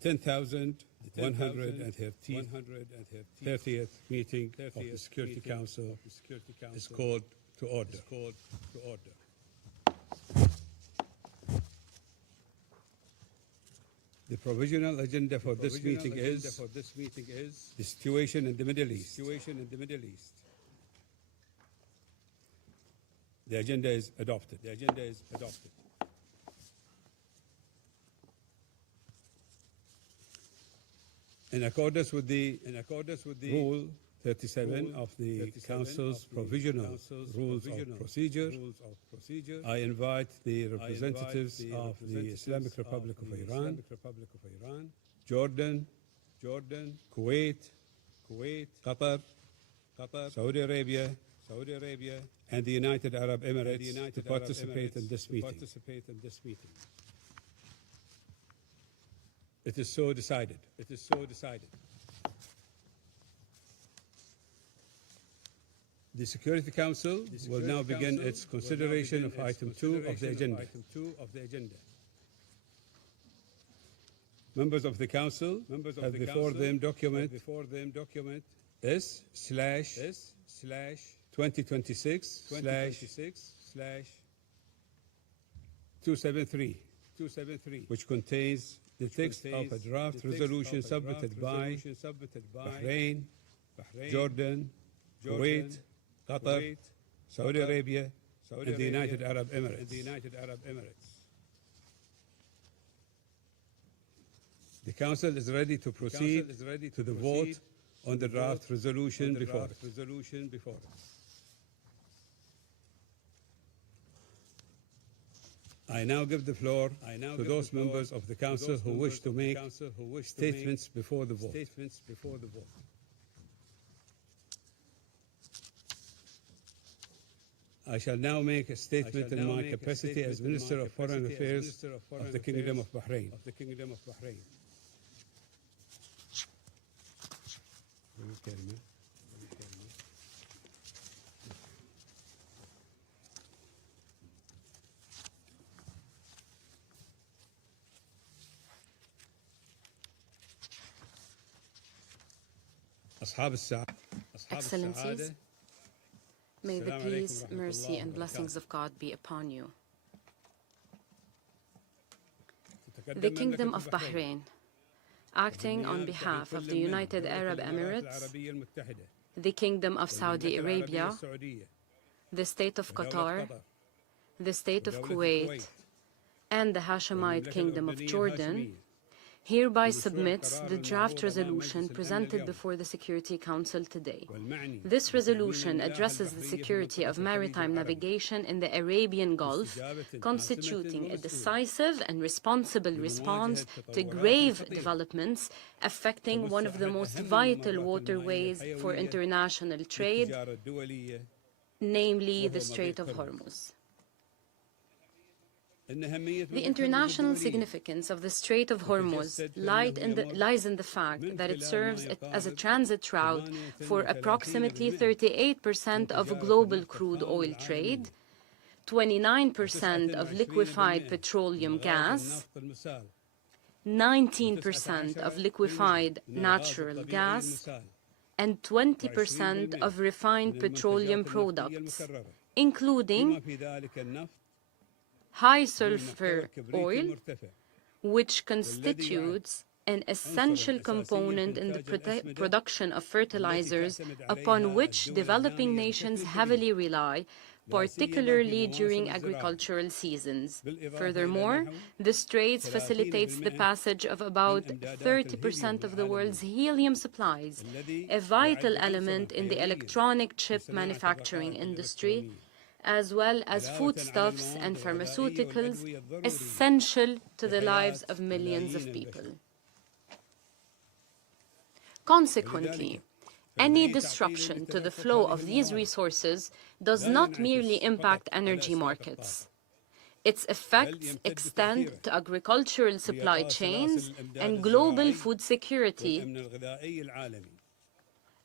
10,130th meeting of the Security Council is called to order. The provisional agenda for this meeting is the situation in the Middle East. The agenda is adopted. In accordance with the Rule 37 of the Council's Provisional Rules of Procedure, I invite the representatives of the Islamic Republic of Iran, Jordan, Kuwait, Qatar, Saudi Arabia, and the United Arab Emirates to participate in this meeting. It is so decided. The Security Council will now begin its consideration of Item 2 of the agenda. Members of the Council have before them document S/2026/273, which contains the text of a draft resolution submitted by Bahrain, Jordan, Kuwait, Qatar, Saudi Arabia, and the United Arab Emirates. The Council is ready to proceed to the vote on the draft resolution before it. I now give the floor to those members of the Council who wish to make statements before the vote. I shall now make a statement in my capacity as Minister of Foreign Affairs of the Kingdom of Bahrain. Excellencies, may the peace, mercy, and blessings of God be upon you. The Kingdom of Bahrain, acting on behalf of the United Arab Emirates, the Kingdom of Saudi Arabia, the State of Qatar, the State of Kuwait, and the Hashemite Kingdom of Jordan, hereby submits the draft resolution presented before the Security Council today. This resolution addresses the security of maritime navigation in the Arabian Gulf, constituting a decisive and responsible response to grave developments affecting one of the most vital waterways for international trade, namely the Strait of Hormuz. The international significance of the Strait of Hormuz lies in the fact that it serves as a transit route for approximately 38% of global crude oil trade, 29% of liquefied petroleum gas, 19% of liquefied natural gas, and 20% of refined petroleum products, including high sulfur oil, which constitutes an essential component in the production of fertilizers upon which developing nations heavily rely, particularly during agricultural seasons. Furthermore, the Straits facilitates the passage of about 30% of the world's helium supplies, a vital element in the electronic chip manufacturing industry, as well as foodstuffs and pharmaceuticals essential to the lives of millions of people. Consequently, any disruption to the flow of these resources does not merely impact energy markets. Its effects extend to agricultural supply chains and global food security,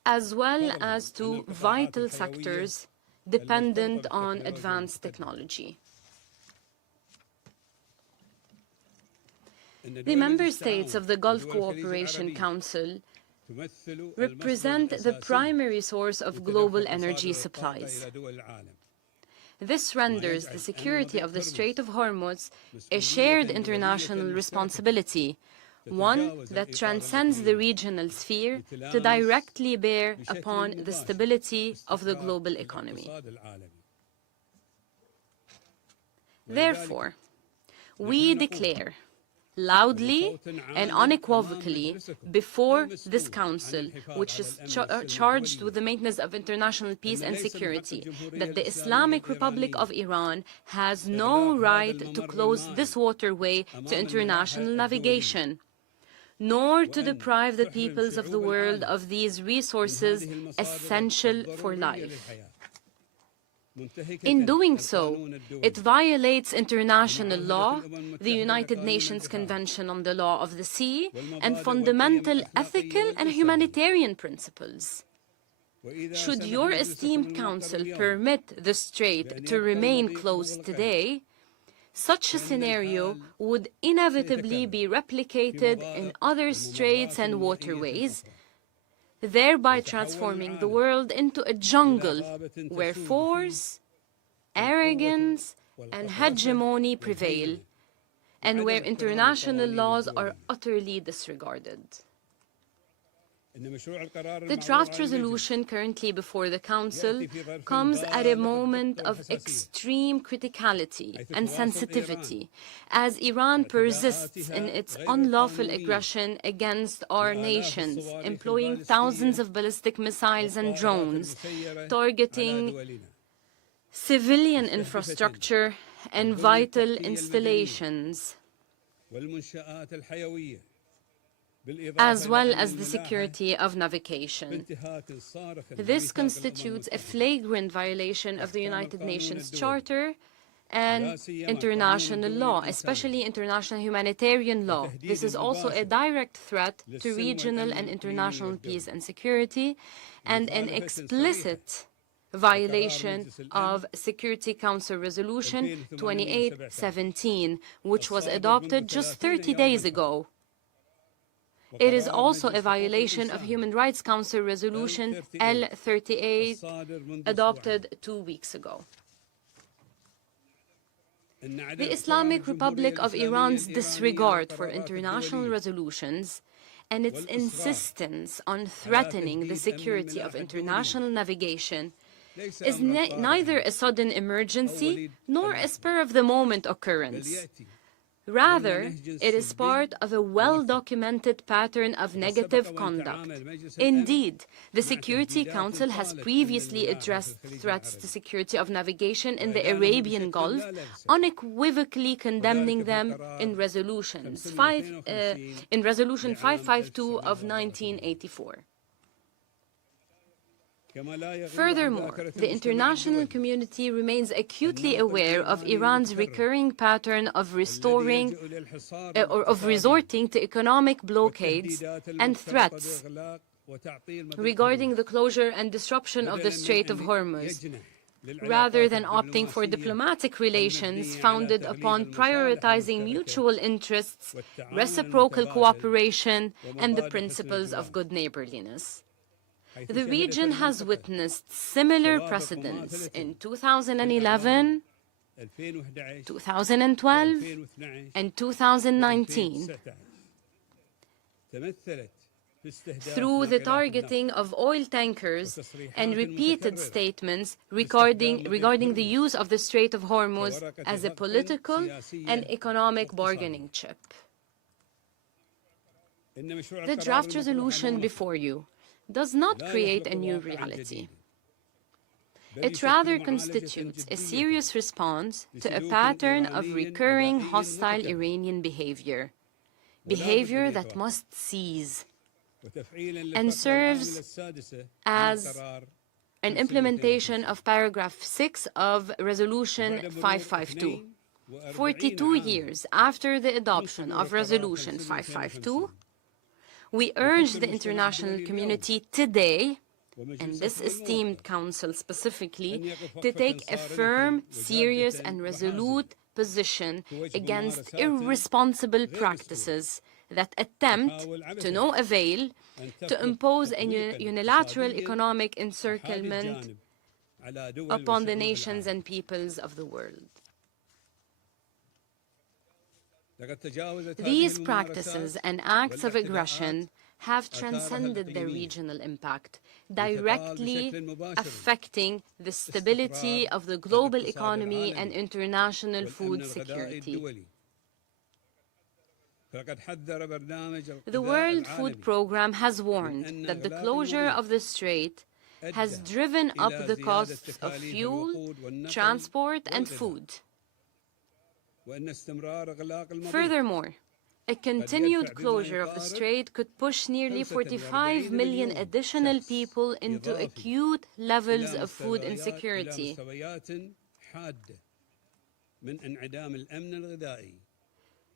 as well as to vital sectors dependent on advanced technology. The member states of the Gulf Cooperation Council represent the primary source of global energy supplies. This renders the security of the Strait of Hormuz a shared international responsibility, one that transcends the regional sphere to directly bear upon the stability of the global economy. Therefore, we declare loudly and unequivocally before this Council, which is charged with the maintenance of international peace and security, that the Islamic Republic of Iran has no right to close this waterway to international navigation, nor to deprive the peoples of the world of these resources essential for life. In doing so, it violates international law, the United Nations Convention on the Law of the Sea, and fundamental ethical and humanitarian principles. Should your esteemed Council permit the Strait to remain closed today, such a scenario would inevitably be replicated in other straits and waterways, thereby transforming the world into a jungle where force, arrogance, and hegemony prevail, and where international laws are utterly disregarded. The draft resolution currently before the Council comes at a moment of extreme criticality and sensitivity as Iran persists in its unlawful aggression against our nations, employing thousands of ballistic missiles and drones, targeting civilian infrastructure and vital installations, as well as the security of navigation. This constitutes a flagrant violation of the United Nations Charter and international law, especially international humanitarian law. This is also a direct threat to regional and international peace and security, and an explicit violation of Security Council Resolution 2817, which was adopted just 30 days ago. It is also a violation of Human Rights Council Resolution L38, adopted 2 weeks ago. The Islamic Republic of Iran's disregard for international resolutions and its insistence on threatening the security of international navigation is neither a sudden emergency nor a spur-of-the-moment occurrence. Rather, it is part of a well-documented pattern of negative conduct. Indeed, the Security Council has previously addressed threats to security of navigation in the Arabian Gulf, unequivocally condemning them in Resolution 552 of 1984. Furthermore, the international community remains acutely aware of Iran's recurring pattern of resorting to economic blockades and threats regarding the closure and disruption of the Strait of Hormuz, rather than opting for diplomatic relations founded upon prioritizing mutual interests, reciprocal cooperation, and the principles of good neighborliness. The region has witnessed similar precedents in 2011, 2012, and 2019 through the targeting of oil tankers and repeated statements regarding the use of the Strait of Hormuz as a political and economic bargaining chip. The draft resolution before you does not create a new reality. It rather constitutes a serious response to a pattern of recurring hostile Iranian behavior that must cease, and serves as an implementation of paragraph 6 of Resolution 552. 42 years after the adoption of Resolution 552, we urge the international community today, and this esteemed Council specifically, to take a firm, serious, and resolute position against irresponsible practices that attempt, to no avail, to impose a unilateral economic encirclement upon the nations and peoples of the world. These practices and acts of aggression have transcended their regional impact, directly affecting the stability of the global economy and international food security. The World Food Programme has warned that the closure of the strait has driven up the costs of fuel, transport, and food. Furthermore, a continued closure of the strait could push nearly 45 million additional people into acute levels of food insecurity,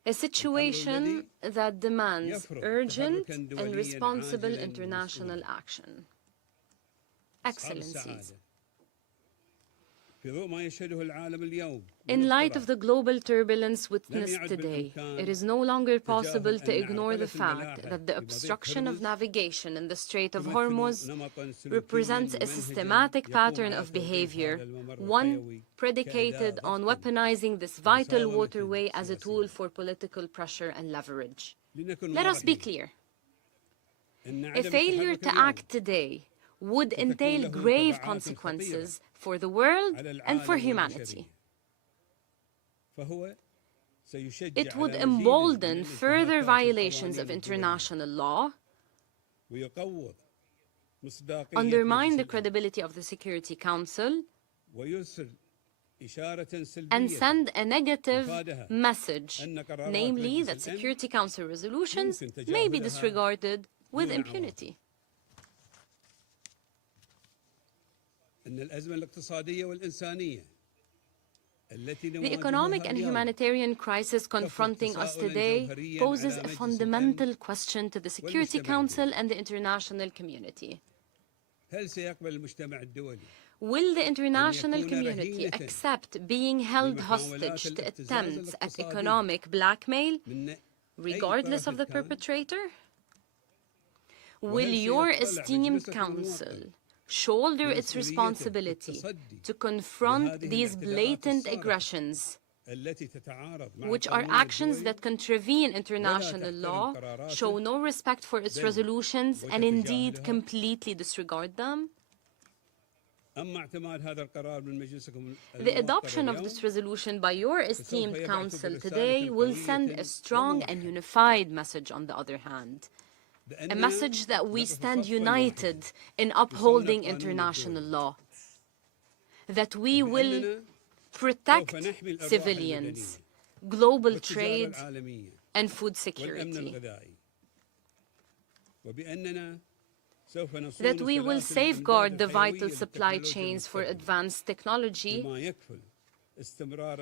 a situation that demands urgent and responsible international action. Excellencies, in light of the global turbulence witnessed today, it is no longer possible to ignore the fact that the obstruction of navigation in the Strait of Hormuz represents a systematic pattern of behavior, one predicated on weaponizing this vital waterway as a tool for political pressure and leverage. Let us be clear. A failure to act today would entail grave consequences for the world and for humanity. It would embolden further violations of international law, undermine the credibility of the Security Council, and send a negative message, namely that Security Council resolutions may be disregarded with impunity. The economic and humanitarian crisis confronting us today poses a fundamental question to the Security Council and the international community. Will the international community accept being held hostage to attempts at economic blackmail, regardless of the perpetrator? Will your esteemed Council shoulder its responsibility to confront these blatant aggressions, which are actions that contravene international law, show no respect for its resolutions, and indeed completely disregard them? The adoption of this resolution by your esteemed Council today will send a strong and unified message, on the other hand. A message that we stand united in upholding international law, that we will protect civilians, global trade, and food security, that we will safeguard the vital supply chains for advanced technology,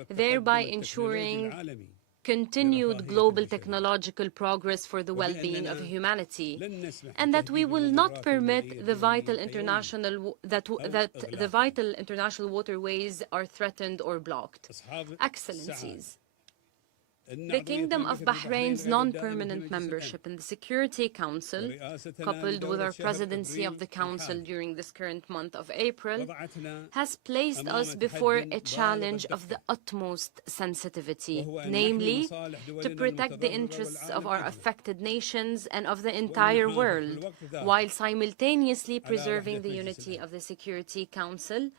thereby ensuring continued global technological progress for the well-being of humanity, and that we will not permit the vital international waterways are threatened or blocked. Excellencies, the Kingdom of Bahrain's non-permanent membership in the Security Council, coupled with our presidency of the Council during this current month of April, has placed us before a challenge of the utmost sensitivity, namely, to protect the interests of our affected nations and of the entire world, while simultaneously preserving the unity of the Security Council,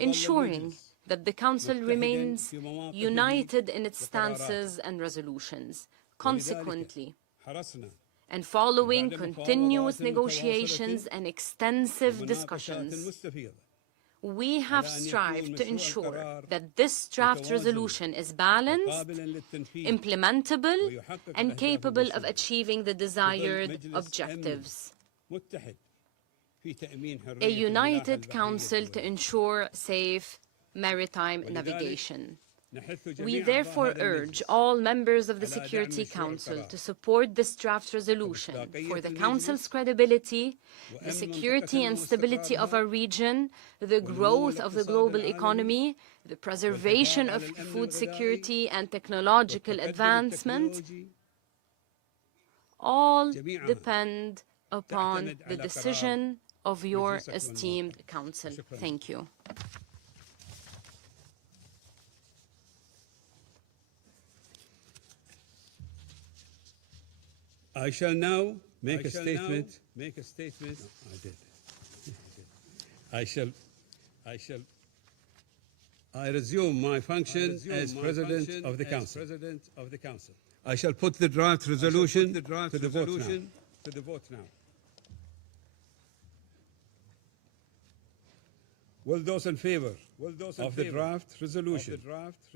ensuring that the Council remains united in its stances and resolutions. Consequently, and following continuous negotiations and extensive discussions, we have strived to ensure that this draft resolution is balanced, implementable, and capable of achieving the desired objectives. A united Council to ensure safe maritime navigation. We therefore urge all members of the Security Council to support this draft resolution for the Council's credibility, the security and stability of our region, the growth of the global economy, the preservation of food security and technological advancement. All depend upon the decision of your esteemed Council. Thank you. I shall now make a statement. No, I did. I resume my function as President of the Council. I shall put the draft resolution to the vote now. Will those in favor of the draft resolution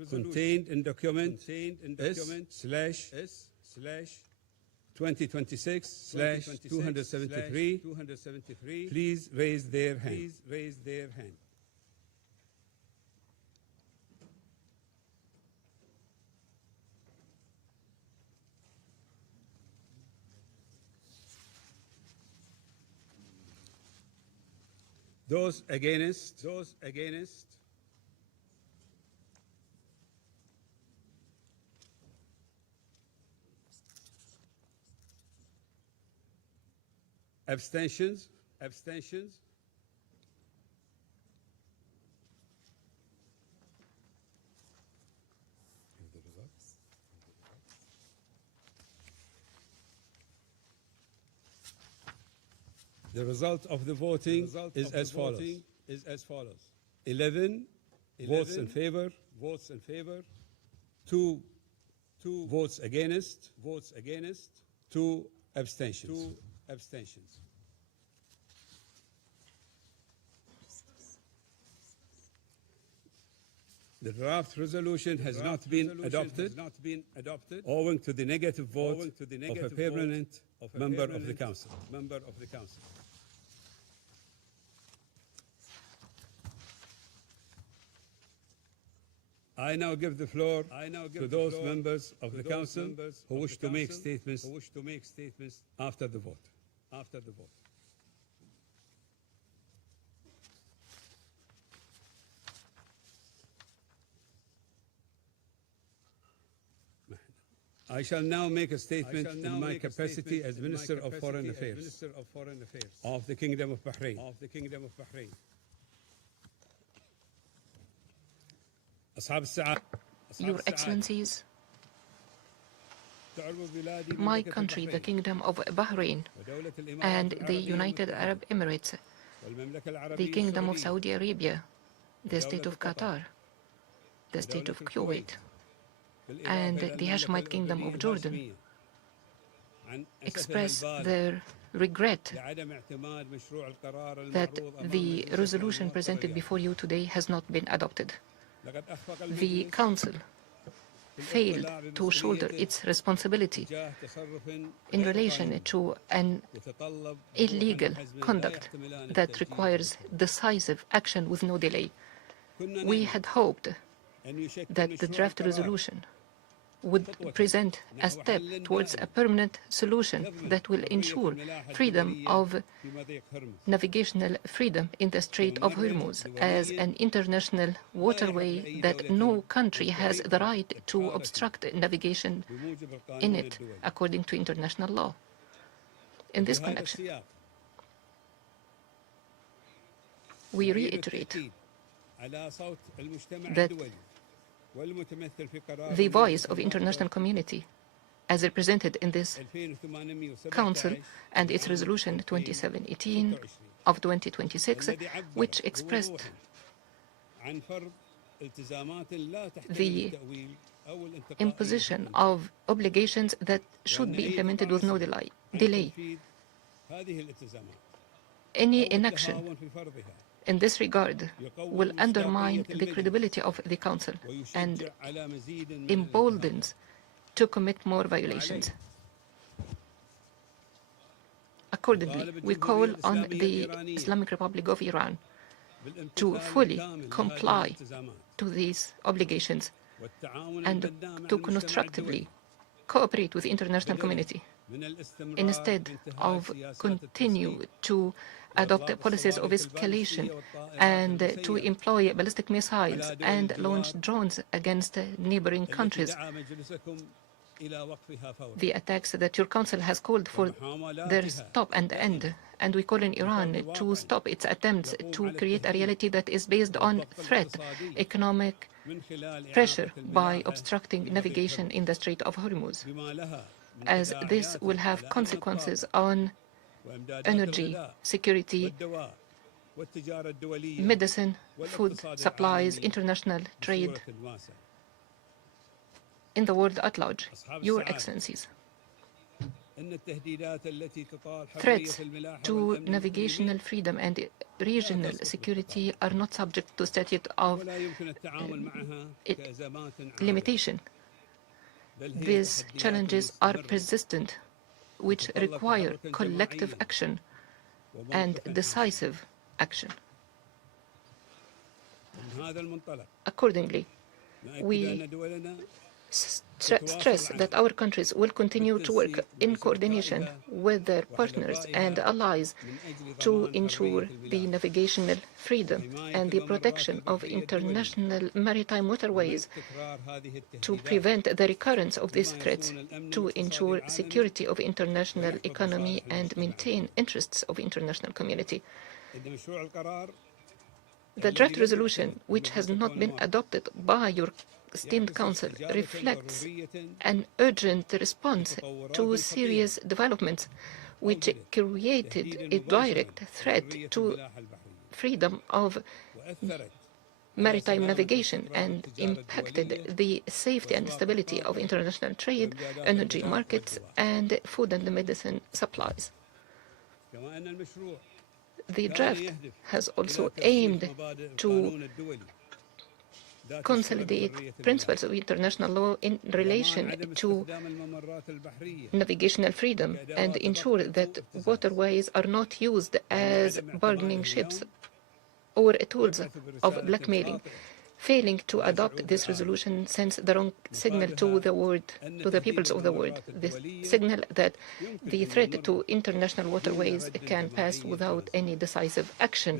contained in document S/2026/273 please raise their hand. Those against. Abstentions. The result of the voting is as follows. 11 votes in favor, 2 votes against, 2 abstentions. The draft resolution has not been adopted owing to the negative vote of a permanent member of the Council. I now give the floor to those members of the Council who wish to make statements after the vote. I shall now make a statement in my capacity as Minister of Foreign Affairs of the Kingdom of Bahrain. Your Excellencies, my country, the Kingdom of Bahrain, and the United Arab Emirates, the Kingdom of Saudi Arabia, the State of Qatar, the State of Kuwait, and the Hashemite Kingdom of Jordan express their regret that the resolution presented before you today has not been adopted. The Council failed to shoulder its responsibility in relation to an illegal conduct that requires decisive action with no delay. We had hoped that the draft resolution would present a step towards a permanent solution that will ensure freedom of navigational freedom in the Strait of Hormuz as an international waterway that no country has the right to obstruct navigation in it according to international law. In this connection, we reiterate that the voice of international community, as represented in this Council and its resolution 2718 of 2026, which expressed the imposition of obligations that should be implemented with no delay. Any inaction in this regard will undermine the credibility of the Council and emboldens to commit more violations. Accordingly, we call on the Islamic Republic of Iran to fully comply to these obligations and to constructively cooperate with the international community, instead of continue to adopt policies of escalation and to employ ballistic missiles and launch drones against neighboring countries. The attacks that your Council has called for their stop and end, and we call on Iran to stop its attempts to create a reality that is based on threat, economic pressure by obstructing navigation in the Strait of Hormuz, as this will have consequences on energy security, medicine, food supplies, international trade in the world at large. Your Excellencies, threats to navigational freedom and regional security are not subject to statute of limitation. These challenges are persistent, which require collective action and decisive action. Accordingly, we stress that our countries will continue to work in coordination with their partners and allies to ensure the navigational freedom and the protection of international maritime waterways, to prevent the recurrence of these threats, to ensure security of international economy and maintain interests of international community. The draft resolution, which has not been adopted by your esteemed Council, reflects an urgent response to serious developments which created a direct threat to freedom of maritime navigation and impacted the safety and stability of international trade, energy markets, and food and medicine supplies. The draft has also aimed to consolidate principles of international law in relation to navigational freedom and ensure that waterways are not used as bargaining ships or tools of blackmailing. Failing to adopt this resolution sends the wrong signal to the world, to the peoples of the world, the signal that the threat to international waterways can pass without any decisive action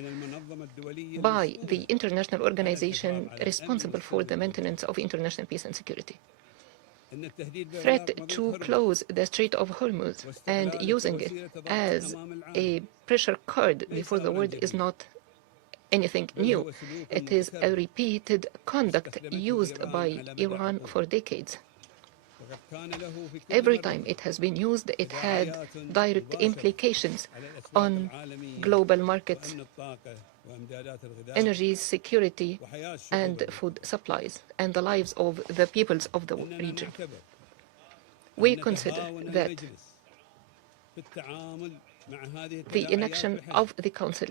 by the international organization responsible for the maintenance of international peace and security. Threat to close the Strait of Hormuz and using it as a pressure card before the world is not anything new. It is a repeated conduct used by Iran for decades. Every time it has been used, it had direct implications on global markets, energy security, and food supplies, and the lives of the peoples of the region. We consider that the inaction of the Council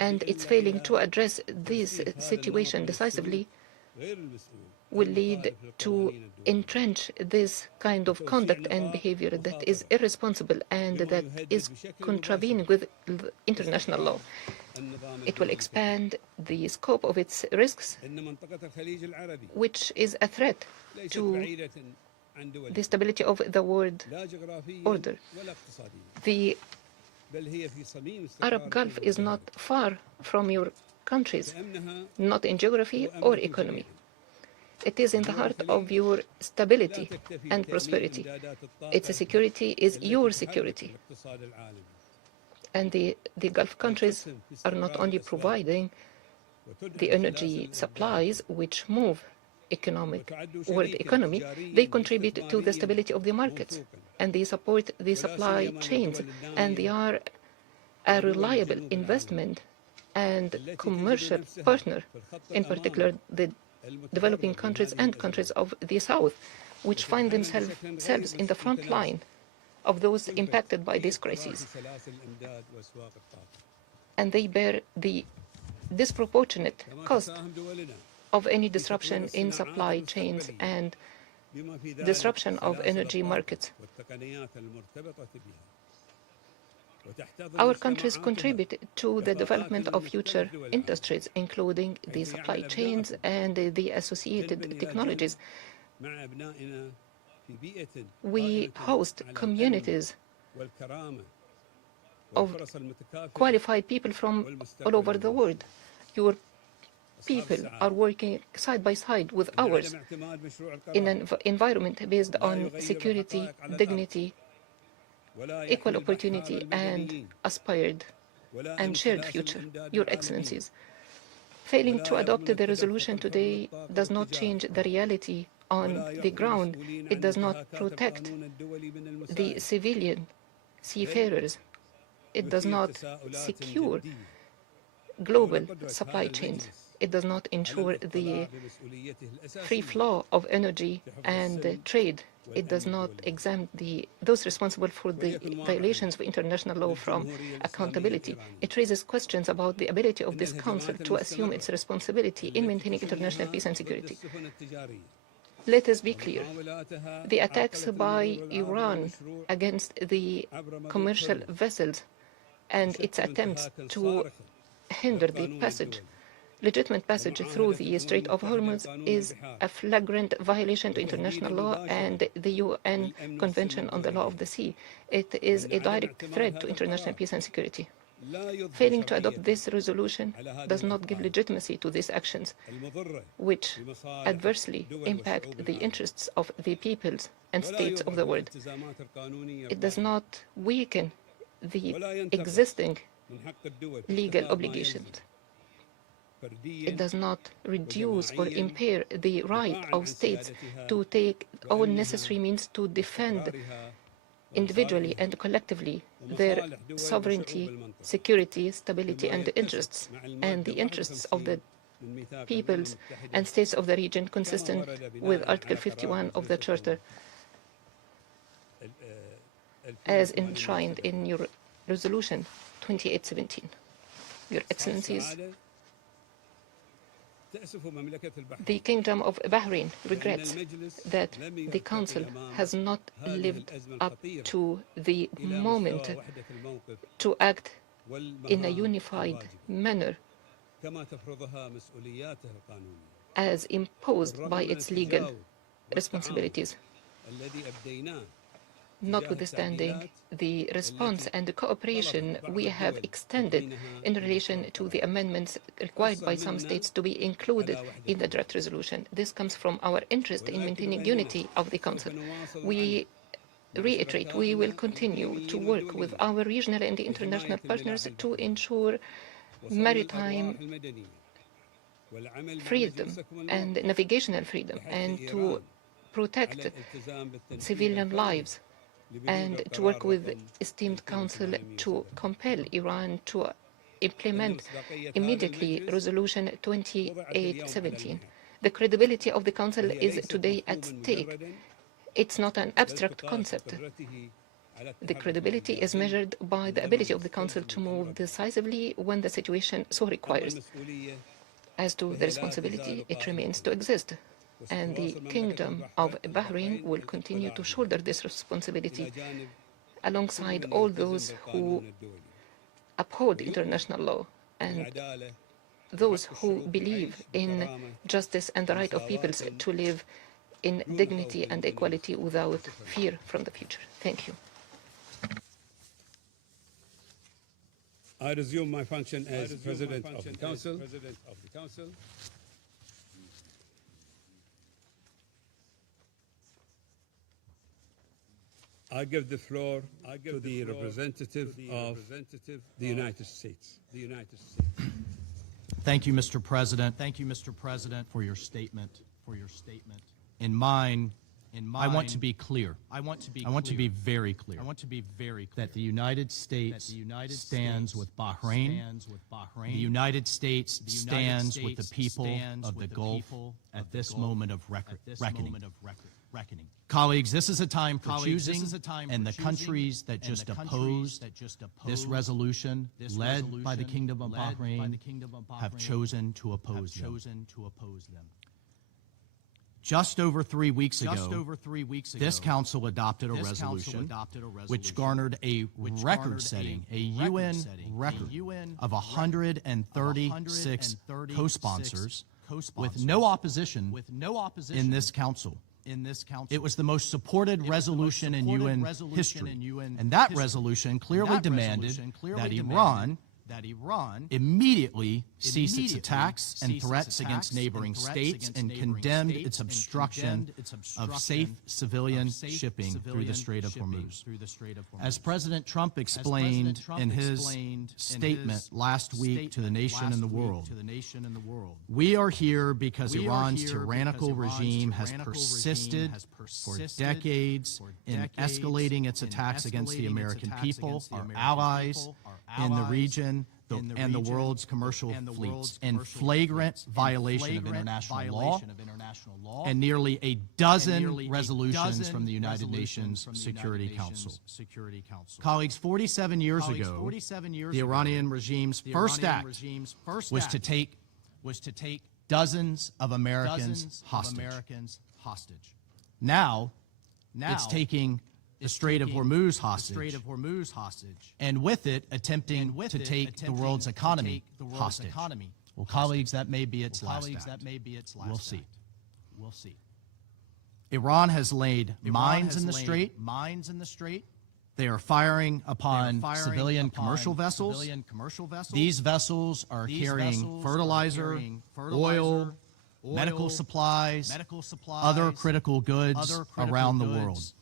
and its failing to address this situation decisively will lead to entrench this kind of conduct and behavior that is irresponsible and that is contravening with international law. It will expand the scope of its risks, which is a threat to the stability of the world order. The Arab Gulf is not far from your countries, not in geography or economy. It is in the heart of your stability and prosperity. Its security is your security. And the Gulf countries are not only providing the energy supplies which move world economy, they contribute to the stability of the markets, and they support the supply chains, and they are a reliable investment and commercial partner, in particular the developing countries and countries of the South, which find themselves in the front line of those impacted by these crises. And they bear the disproportionate cost of any disruption in supply chains and disruption of energy markets. Our countries contribute to the development of future industries, including the supply chains and the associated technologies. We host communities of qualified people from all over the world. Your people are working side by side with ours in an environment based on security, dignity, equal opportunity, and aspired and shared future. Your Excellencies, failing to adopt the resolution today does not change the reality on the ground. It does not protect the civilian seafarers. It does not secure global supply chains. It does not ensure the free flow of energy and trade. It does not exempt those responsible for the violations of international law from accountability. It raises questions about the ability of this Council to assume its responsibility in maintaining international peace and security. Let us be clear. The attacks by Iran against the commercial vessels and its attempts to hinder the legitimate passage through the Strait of Hormuz is a flagrant violation to international law and the UN Convention on the Law of the Sea. It is a direct threat to international peace and security. Failing to adopt this resolution does not give legitimacy to these actions, which adversely impact the interests of the peoples and states of the world. It does not weaken the existing legal obligations. It does not reduce or impair the right of states to take all necessary means to defend individually and collectively their sovereignty, security, stability, and interests, and the interests of the peoples and states of the region consistent with Article 51 of the Charter, as enshrined in your Resolution 2817. Your Excellencies, the Kingdom of Bahrain regrets that the Council has not lived up to the moment to act in a unified manner as imposed by its legal responsibilities. Notwithstanding the response and the cooperation we have extended in relation to the amendments required by some states to be included in the draft resolution. This comes from our interest in maintaining unity of the Council. We reiterate, we will continue to work with our regional and international partners to ensure maritime freedom and navigational freedom, and to protect civilian lives, and to work with esteemed Council to compel Iran to implement immediately Resolution 2817. The credibility of the Council is today at stake. It's not an abstract concept. The credibility is measured by the ability of the Council to move decisively when the situation so requires. As to the responsibility, it remains to exist, and the Kingdom of Bahrain will continue to shoulder this responsibility alongside all those who uphold international law and those who believe in justice and the right of peoples to live in dignity and equality without fear from the future. Thank you. I resume my function as President of the Council. I give the floor to the representative of the United States. Thank you, Mr. President. Thank you, Mr. President, for your statement. In mine, I want to be clear. I want to be very clear. That the United States stands with Bahrain. The United States stands with the people of the Gulf at this moment of reckoning. Colleagues, this is a time for choosing, and the countries that just opposed this resolution, led by the Kingdom of Bahrain, have chosen to oppose them. Just over 3 weeks ago, this Council adopted a resolution which garnered a record-setting, a UN record of 136 co-sponsors with no opposition in this Council. It was the most supported resolution in UN history, and that resolution clearly demanded that Iran immediately cease its attacks and threats against neighboring states and condemned its obstruction of safe civilian shipping through the Strait of Hormuz. As President Trump explained in his statement last week to the nation and the world, we are here because Iran's tyrannical regime has persisted for decades in escalating its attacks against the American people, our allies in the region, and the world's commercial fleets, in flagrant violation of international law, and nearly a dozen resolutions from the United Nations Security Council. Colleagues, 47 years ago, the Iranian regime's first act was to take dozens of Americans hostage. Now, it's taking the Strait of Hormuz hostage, and with it attempting to take the world's economy hostage. Well, colleagues, that may be its last act. We'll see. Iran has laid mines in the strait. They are firing upon civilian commercial vessels. These vessels are carrying fertilizer, oil, medical supplies, other critical goods around the world.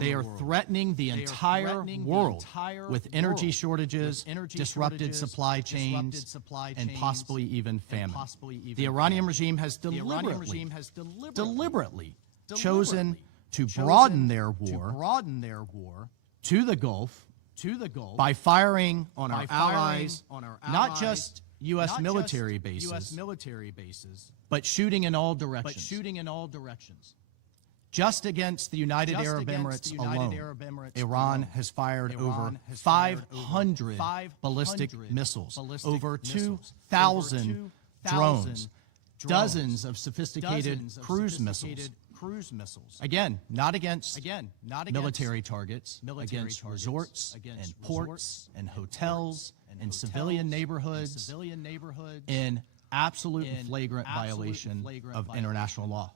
They are threatening the entire world with energy shortages, disrupted supply chains, and possibly even famine. The Iranian regime has deliberately chosen to broaden their war to the Gulf by firing on our allies, not just U.S. military bases, but shooting in all directions. Just against the United Arab Emirates alone, Iran has fired over 500 ballistic missiles, over 2,000 drones, dozens of sophisticated cruise missiles. Again, not against military targets, against resorts and ports and hotels and civilian neighborhoods in absolute and flagrant violation of international law.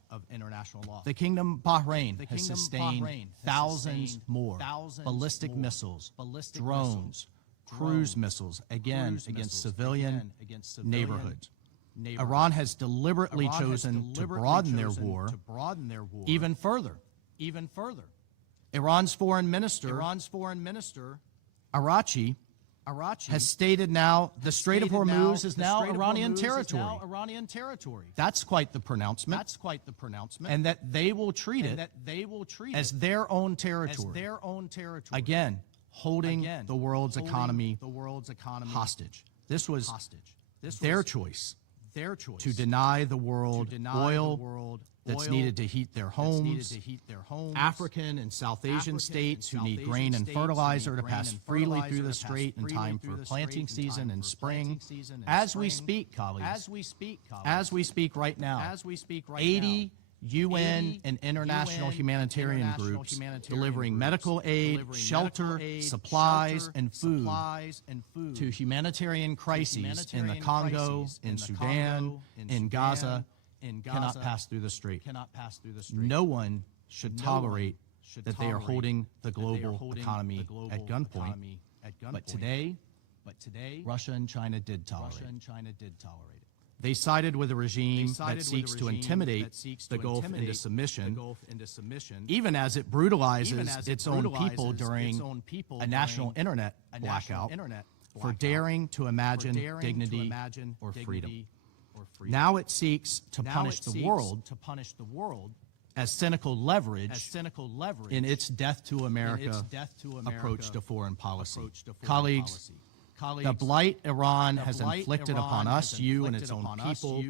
The Kingdom Bahrain has sustained thousands more ballistic missiles, drones, cruise missiles, again against civilian neighborhoods. Iran has deliberately chosen to broaden their war even further. Iran's foreign minister, Arachi, has stated now the Strait of Hormuz is now Iranian territory. That's quite the pronouncement. And that they will treat it as their own territory. Again, holding the world's economy hostage. This was their choice to deny the world oil that's needed to heat their homes, African and South Asian states who need grain and fertilizer to pass freely through the strait in time for planting season and spring. As we speak, colleagues, as we speak right now, 80 UN and international humanitarian groups delivering medical aid, shelter, supplies, and food to humanitarian crises in the Congo, in Sudan, in Gaza, cannot pass through the strait. No one should tolerate that they are holding the global economy at gunpoint. But today, Russia and China did tolerate it. They sided with a regime that seeks to intimidate the Gulf into submission, even as it brutalizes its own people during a national internet blackout for daring to imagine dignity or freedom. Now it seeks to punish the world as cynical leverage in its death to America approach to foreign policy. Colleagues, the blight Iran has inflicted upon us, you and its own people,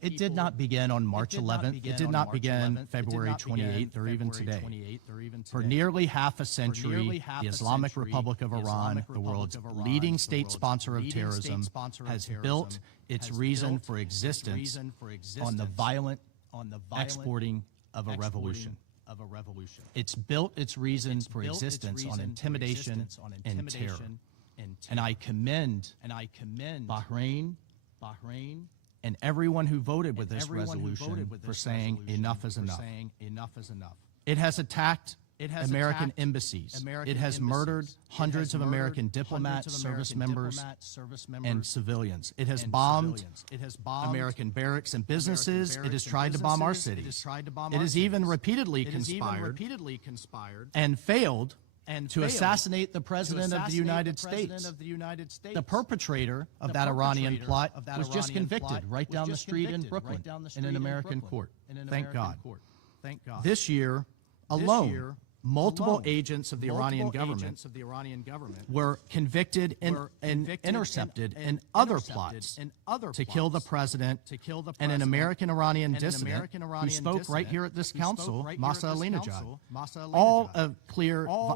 it did not begin on March 11th. It did not begin February 28th or even today. For nearly half a century, the Islamic Republic of Iran, the world's leading state sponsor of terrorism, has built its reason for existence on the violent exporting of a revolution. It's built its reason for existence on intimidation and terror. And I commend Bahrain and everyone who voted with this resolution for saying enough is enough. It has attacked American embassies. It has murdered hundreds of American diplomats, service members, and civilians. It has bombed American barracks and businesses. It has tried to bomb our cities. It has even repeatedly conspired and failed to assassinate the President of the United States. The perpetrator of that Iranian plot was just convicted right down the street in Brooklyn in an American court. Thank God. This year alone, multiple agents of the Iranian government were convicted and intercepted in other plots to kill the president and an American-Iranian dissident who spoke right here at this council, Masa Alinejad,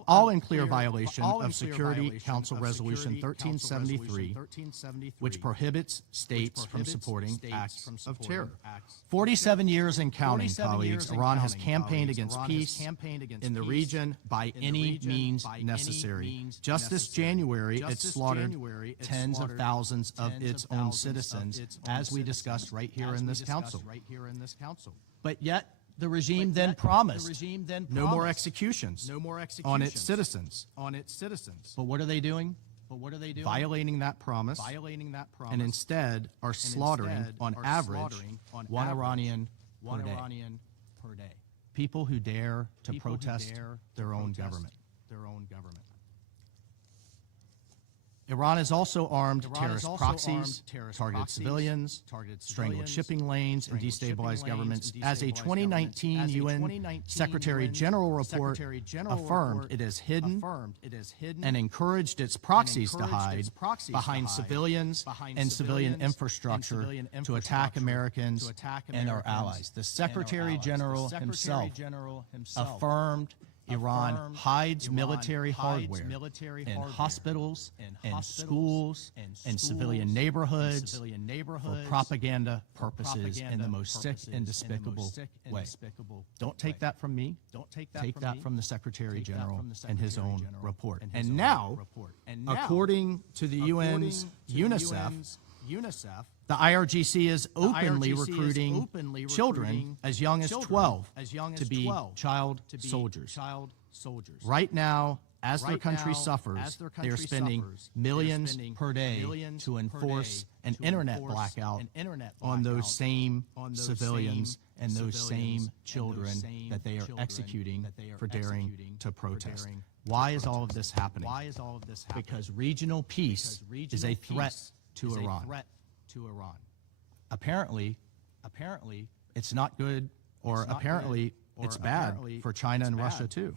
all in clear violation of Security Council Resolution 1373, which prohibits states from supporting acts of terror. 47 years and counting, colleagues, Iran has campaigned against peace in the region by any means necessary. Just this January, it slaughtered tens of thousands of its own citizens, as we discussed right here in this council. But yet, the regime then promised no more executions on its citizens. But what are they doing? Violating that promise, and instead are slaughtering, on average, one Iranian per day. People who dare to protest their own government. Iran has also armed terrorist proxies, targeted civilians, strangled shipping lanes, and destabilized governments. As a 2019 UN Secretary General report affirmed, it has hidden and encouraged its proxies to hide behind civilians and civilian infrastructure to attack Americans and our allies. The Secretary General himself affirmed Iran hides military hardware in hospitals and schools and civilian neighborhoods for propaganda purposes in the most sick and despicable way. Don't take that from me. Take that from the Secretary General and his own report. And now, according to the UN's UNICEF, the IRGC is openly recruiting children as young as 12 to be child soldiers. Right now, as their country suffers, they are spending millions per day to enforce an internet blackout on those same civilians and those same children that they are executing for daring to protest. Why is all of this happening? Because regional peace is a threat to Iran. Apparently, it's not good, or apparently it's bad for China and Russia too.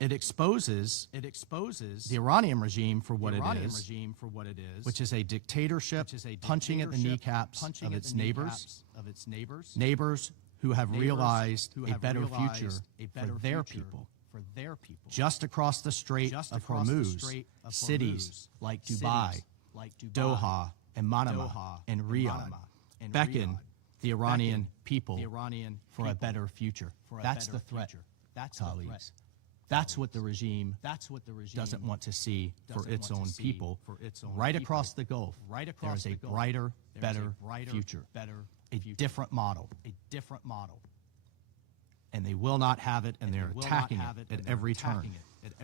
It exposes the Iranian regime for what it is, which is a dictatorship punching at the kneecaps of its neighbors who have realized a better future for their people. Just across the Strait of Hormuz, cities like Dubai, Doha, and Manama, and Riyadh beckon the Iranian people for a better future. That's the threat, colleagues. That's what the regime doesn't want to see for its own people. Right across the Gulf, there's a brighter, better future, a different model. And they will not have it, and they're attacking it at every turn.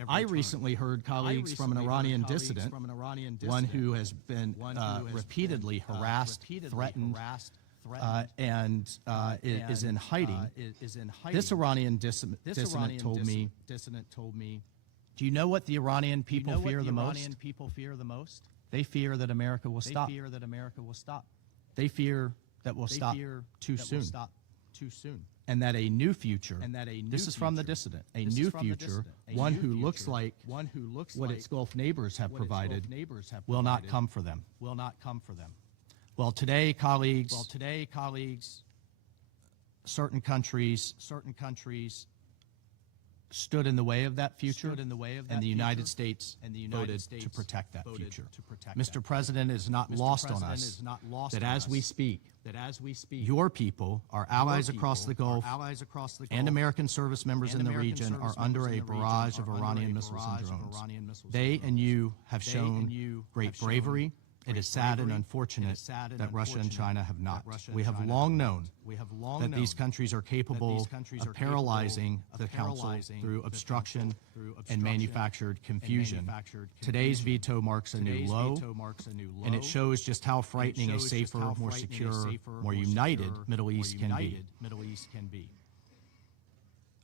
I recently heard colleagues from an Iranian dissident, one who has been repeatedly harassed, threatened, and is in hiding. This Iranian dissident told me, do you know what the Iranian people fear the most? They fear that America will stop. They fear that we'll stop too soon. And that a new future, this is from the dissident, a new future, one who looks like what its Gulf neighbors have provided, will not come for them. Well, today, colleagues, certain countries stood in the way of that future, and the United States voted to protect that future. Mr. President, it is not lost on us that as we speak, your people, our allies across the Gulf, and American service members in the region are under a barrage of Iranian missiles and drones. They and you have shown great bravery. It is sad and unfortunate that Russia and China have not. We have long known that these countries are capable of paralyzing the Council through obstruction and manufactured confusion. Today's veto marks a new low, and it shows just how frightening a safer, more secure, more united Middle East can be.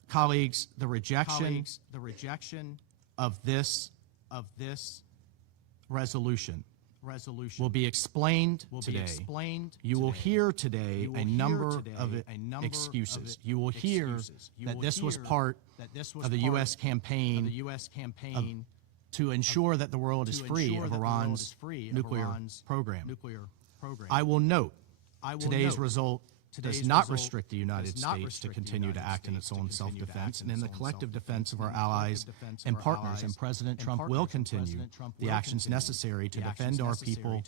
Colleagues, the rejection of this resolution will be explained today. You will hear today a number of excuses. You will hear that this was part of the U.S. campaign to ensure that the world is free of Iran's nuclear program. I will note today's result does not restrict the United States to continue to act in its own self-defense and in the collective defense of our allies and partners, and President Trump will continue the actions necessary to defend our people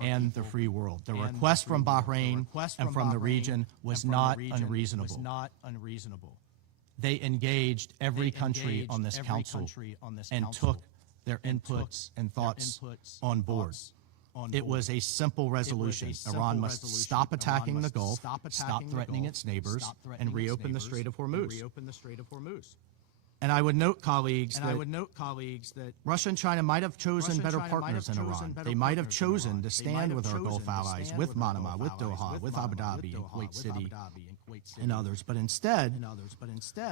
and the free world. The request from Bahrain and from the region was not unreasonable. They engaged every country on this council and took their inputs and thoughts on board. It was a simple resolution. Iran must stop attacking the Gulf, stop threatening its neighbors, and reopen the Strait of Hormuz. And I would note, colleagues, that Russia and China might have chosen better partners than Iran. They might have chosen to stand with our Gulf allies, with Manama, with Doha, with Abu Dhabi, and Kuwait City, and others. But instead,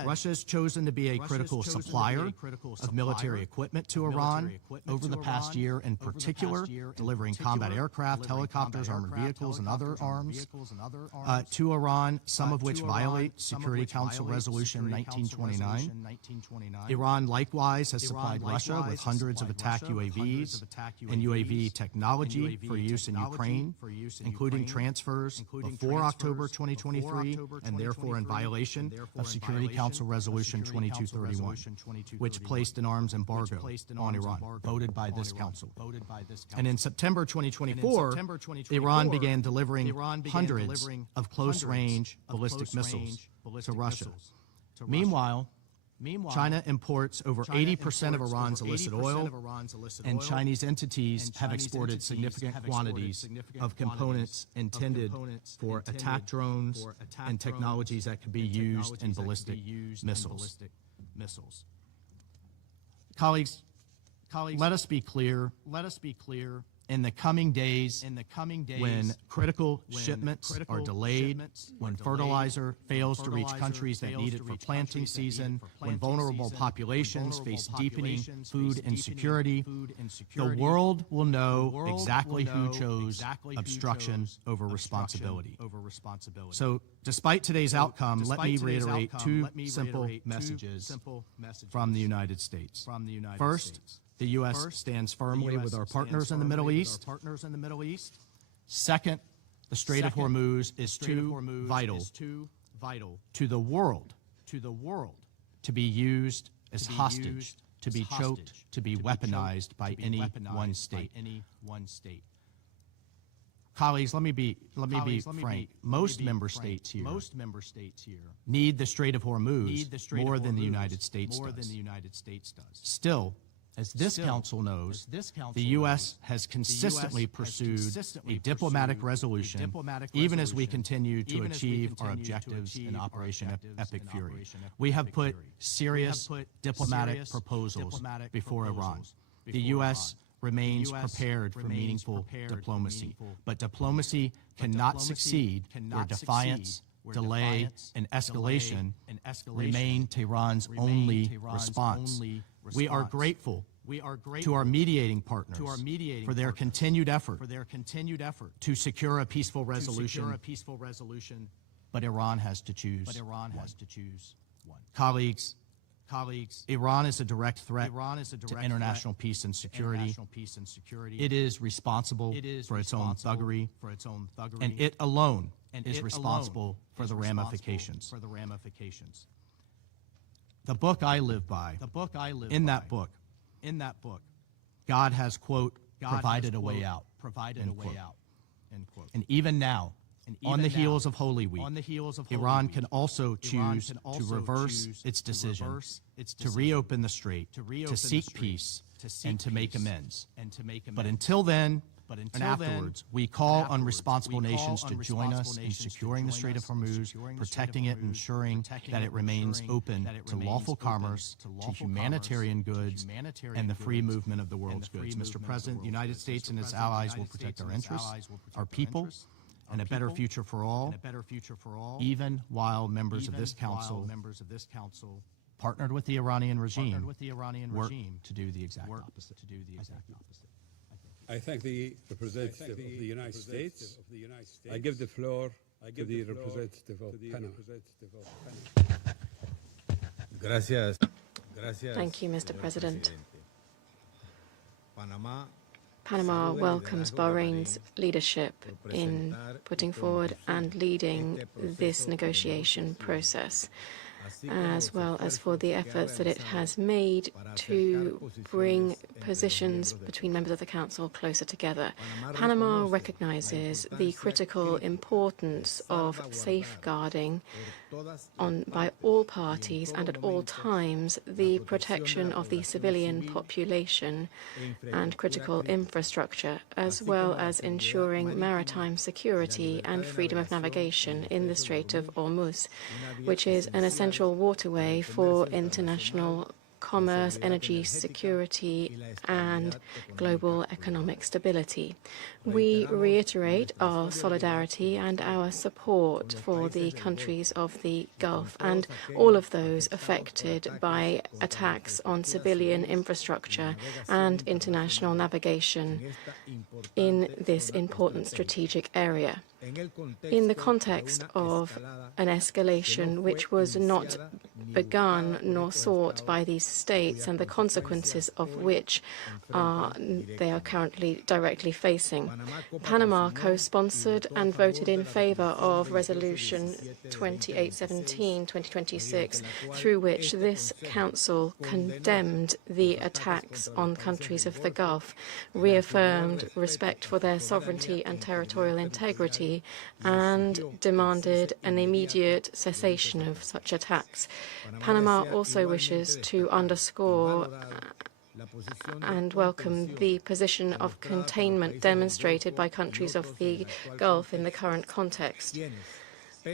Russia has chosen to be a critical supplier of military equipment to Iran over the past year, in particular, delivering combat aircraft, helicopters, armored vehicles, and other arms to Iran, some of which violate Security Council Resolution 1929. Iran likewise has supplied Russia with hundreds of attack UAVs and UAV technology for use in Ukraine, including transfers before October 2023, and therefore in violation of Security Council Resolution 2231, which placed an arms embargo on Iran, voted by this Council. And in September 2024, Iran began delivering hundreds of close-range ballistic missiles to Russia. Meanwhile, China imports over 80% of Iran's illicit oil, and Chinese entities have exported significant quantities of components intended for attack drones and technologies that could be used in ballistic missiles. Colleagues, let us be clear. In the coming days, when critical shipments are delayed, when fertilizer fails to reach countries that need it for planting season, when vulnerable populations face deepening food insecurity, the world will know exactly who chose obstruction over responsibility. So, despite today's outcome, let me reiterate two simple messages from the United States. First, the U.S. stands firmly with our partners in the Middle East. Second, the Strait of Hormuz is too vital to the world to be used as hostage, to be choked, to be weaponized by any one state. Colleagues, let me be frank. Most member states here need the Strait of Hormuz more than the United States does. Still, as this Council knows, the U.S. has consistently pursued a diplomatic resolution, even as we continue to achieve our objectives in Operation Epic Fury. We have put serious diplomatic proposals before Iran. The U.S. remains prepared for meaningful diplomacy, but diplomacy cannot succeed where defiance, delay, and escalation remain Tehran's only response. We are grateful to our mediating partners for their continued effort to secure a peaceful resolution, but Iran has to choose one. Colleagues, Iran is a direct threat to international peace and security. It is responsible for its own thuggery, and it alone is responsible for the ramifications. The book I live by, in that book, God has, quote, provided a way out, end quote. And even now, on the heels of Holy Week, Iran can also choose to reverse its decision to reopen the strait, to seek peace, and to make amends. But until then, and afterwards, we call on responsible nations to join us in securing the Strait of Hormuz, protecting it, ensuring that it remains open to lawful commerce, to humanitarian goods, and the free movement of the world's goods. Mr. President, the United States and its allies will protect our interests, our people, and a better future for all, even while members of this council partnered with the Iranian regime work to do the exact opposite. I thank the representative of the United States. I give the floor to the representative of Panama. Gracias. Thank you, Mr. President. Panama welcomes Bahrain's leadership in putting forward and leading this negotiation process, as well as for the efforts that it has made to bring positions between members of the Council closer together. Panama recognizes the critical importance of safeguarding by all parties and at all times the protection of the civilian population and critical infrastructure, as well as ensuring maritime security and freedom of navigation in the Strait of Hormuz, which is an essential waterway for international commerce, energy security, and global economic stability. We reiterate our solidarity and our support for the countries of the Gulf and all of those affected by attacks on civilian infrastructure and international navigation in this important strategic area. In the context of an escalation which was not begun nor sought by these states and the consequences of which they are currently directly facing, Panama co-sponsored and voted in favor of Resolution 2817/2026, through which this Council condemned the attacks on countries of the Gulf, reaffirmed respect for their sovereignty and territorial integrity, and demanded an immediate cessation of such attacks. Panama also wishes to underscore and welcome the position of containment demonstrated by countries of the Gulf in the current context,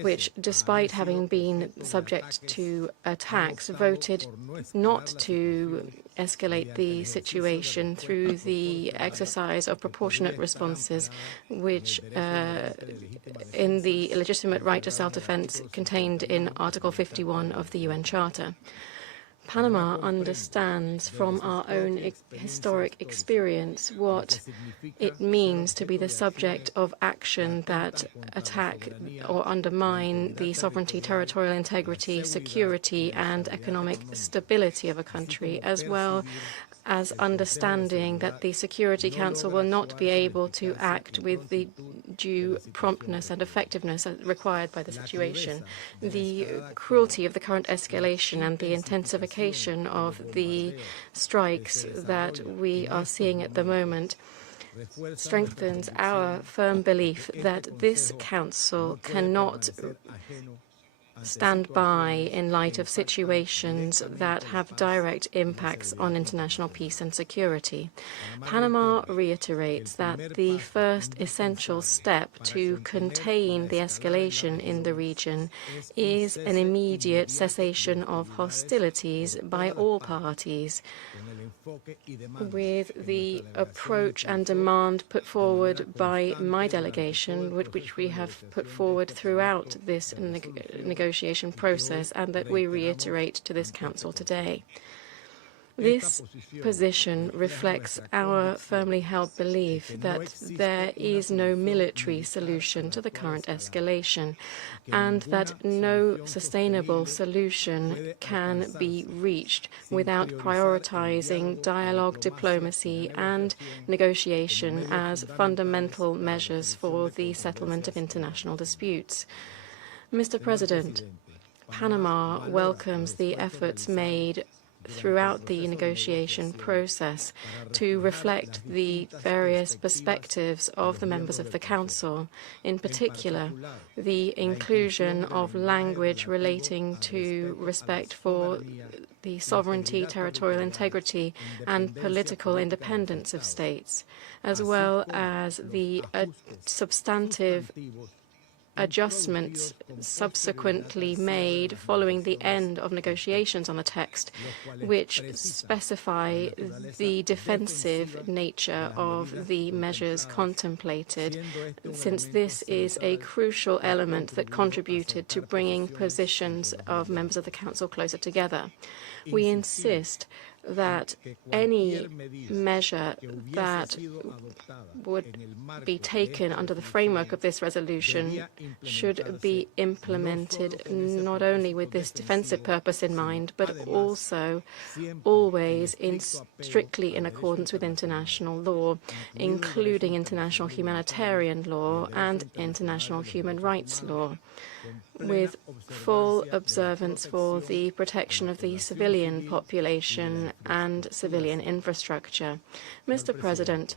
which, despite having been subject to attacks, voted not to escalate the situation through the exercise of proportionate responses, which in the legitimate right to self-defense contained in Article 51 of the UN Charter. Panama understands from our own historic experience what it means to be the subject of action that attack or undermine the sovereignty, territorial integrity, security, and economic stability of a country, as well as understanding that the Security Council will not be able to act with the due promptness and effectiveness required by the situation. The cruelty of the current escalation and the intensification of the strikes that we are seeing at the moment strengthens our firm belief that this Council cannot stand by in light of situations that have direct impacts on international peace and security. Panama reiterates that the first essential step to contain the escalation in the region is an immediate cessation of hostilities by all parties, with the approach and demand put forward by my delegation, which we have put forward throughout this negotiation process and that we reiterate to this Council today. This position reflects our firmly held belief that there is no military solution to the current escalation and that no sustainable solution can be reached without prioritizing dialogue, diplomacy, and negotiation as fundamental measures for the settlement of international disputes. Mr. President, Panama welcomes the efforts made throughout the negotiation process to reflect the various perspectives of the members of the Council, in particular, the inclusion of language relating to respect for the sovereignty, territorial integrity, and political independence of states, as well as the substantive adjustments subsequently made following the end of negotiations on the text, which specify the defensive nature of the measures contemplated, since this is a crucial element that contributed to bringing positions of members of the Council closer together. We insist that any measure that would be taken under the framework of this resolution should be implemented not only with this defensive purpose in mind, but also always strictly in accordance with international law, including international humanitarian law and international human rights law, with full observance for the protection of the civilian population and civilian infrastructure. Mr. President,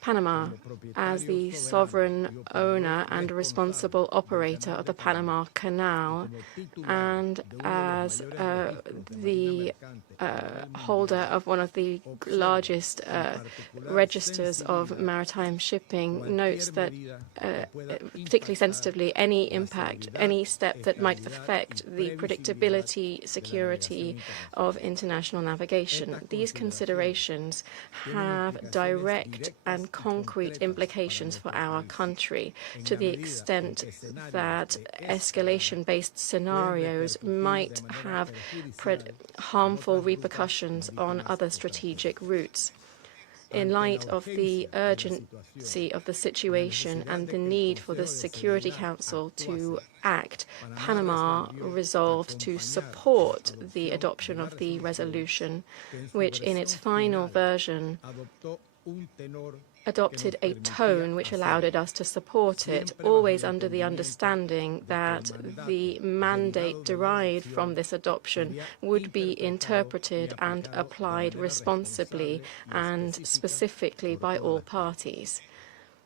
Panama, as the sovereign owner and responsible operator of the Panama Canal, and as the holder of one of the largest registers of maritime shipping, notes that, particularly sensitively, any step that might affect the predictability, security of international navigation. These considerations have direct and concrete implications for our country, to the extent that escalation-based scenarios might have harmful repercussions on other strategic routes. In light of the urgency of the situation and the need for the Security Council to act, Panama resolved to support the adoption of the resolution, which in its final version adopted a tone which allowed us to support it, always under the understanding that the mandate derived from this adoption would be interpreted and applied responsibly and specifically by all parties.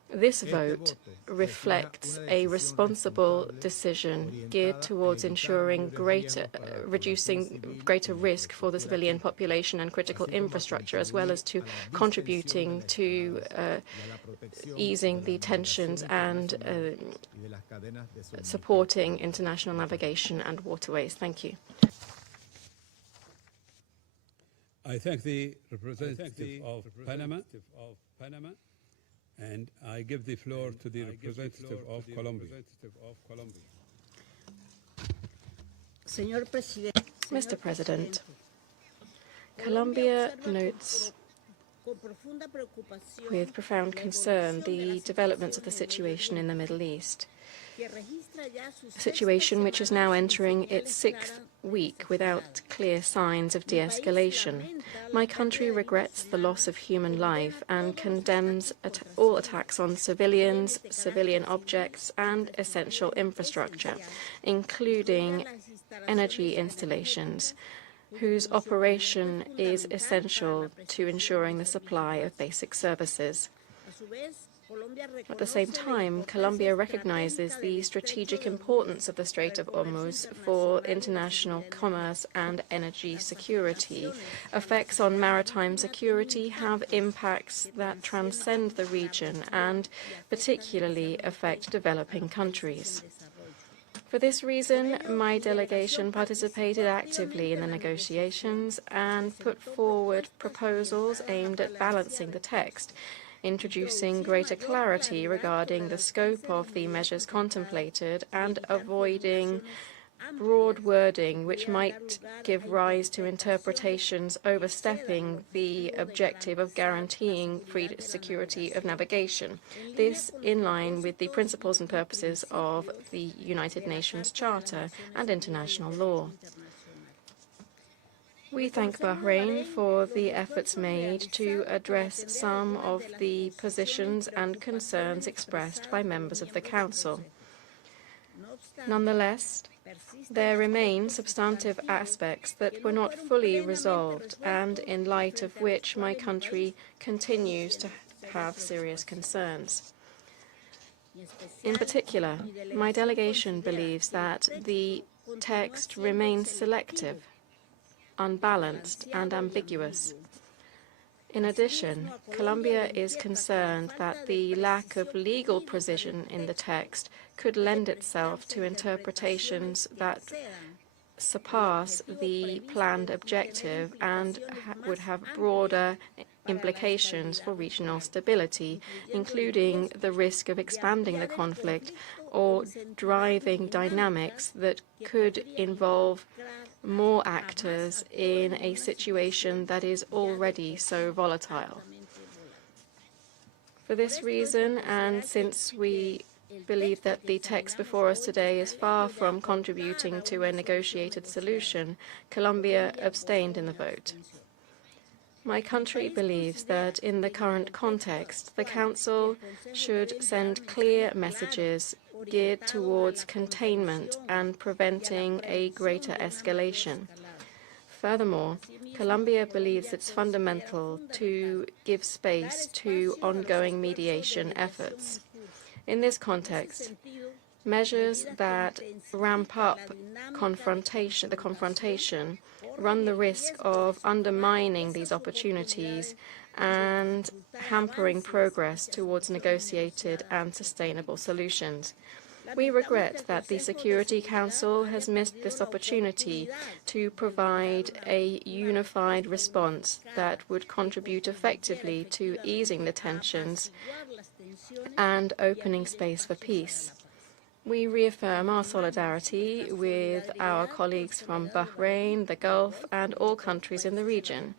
This vote reflects a responsible decision geared towards ensuring reducing greater risk for the civilian population and critical infrastructure, as well as to contributing to easing the tensions and supporting international navigation and waterways. Thank you. I thank the representative of Panama. And I give the floor to the representative of Colombia. Mr. President, Colombia notes with profound concern the developments of the situation in the Middle East, a situation which is now entering its sixth week without clear signs of de-escalation. My country regrets the loss of human life and condemns all attacks on civilians, civilian objects, and essential infrastructure, including energy installations, whose operation is essential to ensuring the supply of basic services. At the same time, Colombia recognizes the strategic importance of the Strait of Hormuz for international commerce and energy security. Effects on maritime security have impacts that transcend the region and particularly affect developing countries. For this reason, my delegation participated actively in the negotiations and put forward proposals aimed at balancing the text, introducing greater clarity regarding the scope of the measures contemplated and avoiding broad wording which might give rise to interpretations overstepping the objective of guaranteeing free security of navigation. This in line with the principles and purposes of the United Nations Charter and international law. We thank Bahrain for the efforts made to address some of the positions and concerns expressed by members of the Council. Nonetheless, there remain substantive aspects that were not fully resolved and in light of which my country continues to have serious concerns. In particular, my delegation believes that the text remains selective, unbalanced, and ambiguous. In addition, Colombia is concerned that the lack of legal precision in the text could lend itself to interpretations that surpass the planned objective and would have broader implications for regional stability, including the risk of expanding the conflict or driving dynamics that could involve more actors in a situation that is already so volatile. For this reason, and since we believe that the text before us today is far from contributing to a negotiated solution, Colombia abstained in the vote. My country believes that in the current context, the Council should send clear messages geared towards containment and preventing a greater escalation. Furthermore, Colombia believes it's fundamental to give space to ongoing mediation efforts. In this context, measures that ramp up the confrontation run the risk of undermining these opportunities and hampering progress towards negotiated and sustainable solutions. We regret that the Security Council has missed this opportunity to provide a unified response that would contribute effectively to easing the tensions and opening space for peace. We reaffirm our solidarity with our colleagues from Bahrain, the Gulf, and all countries in the region.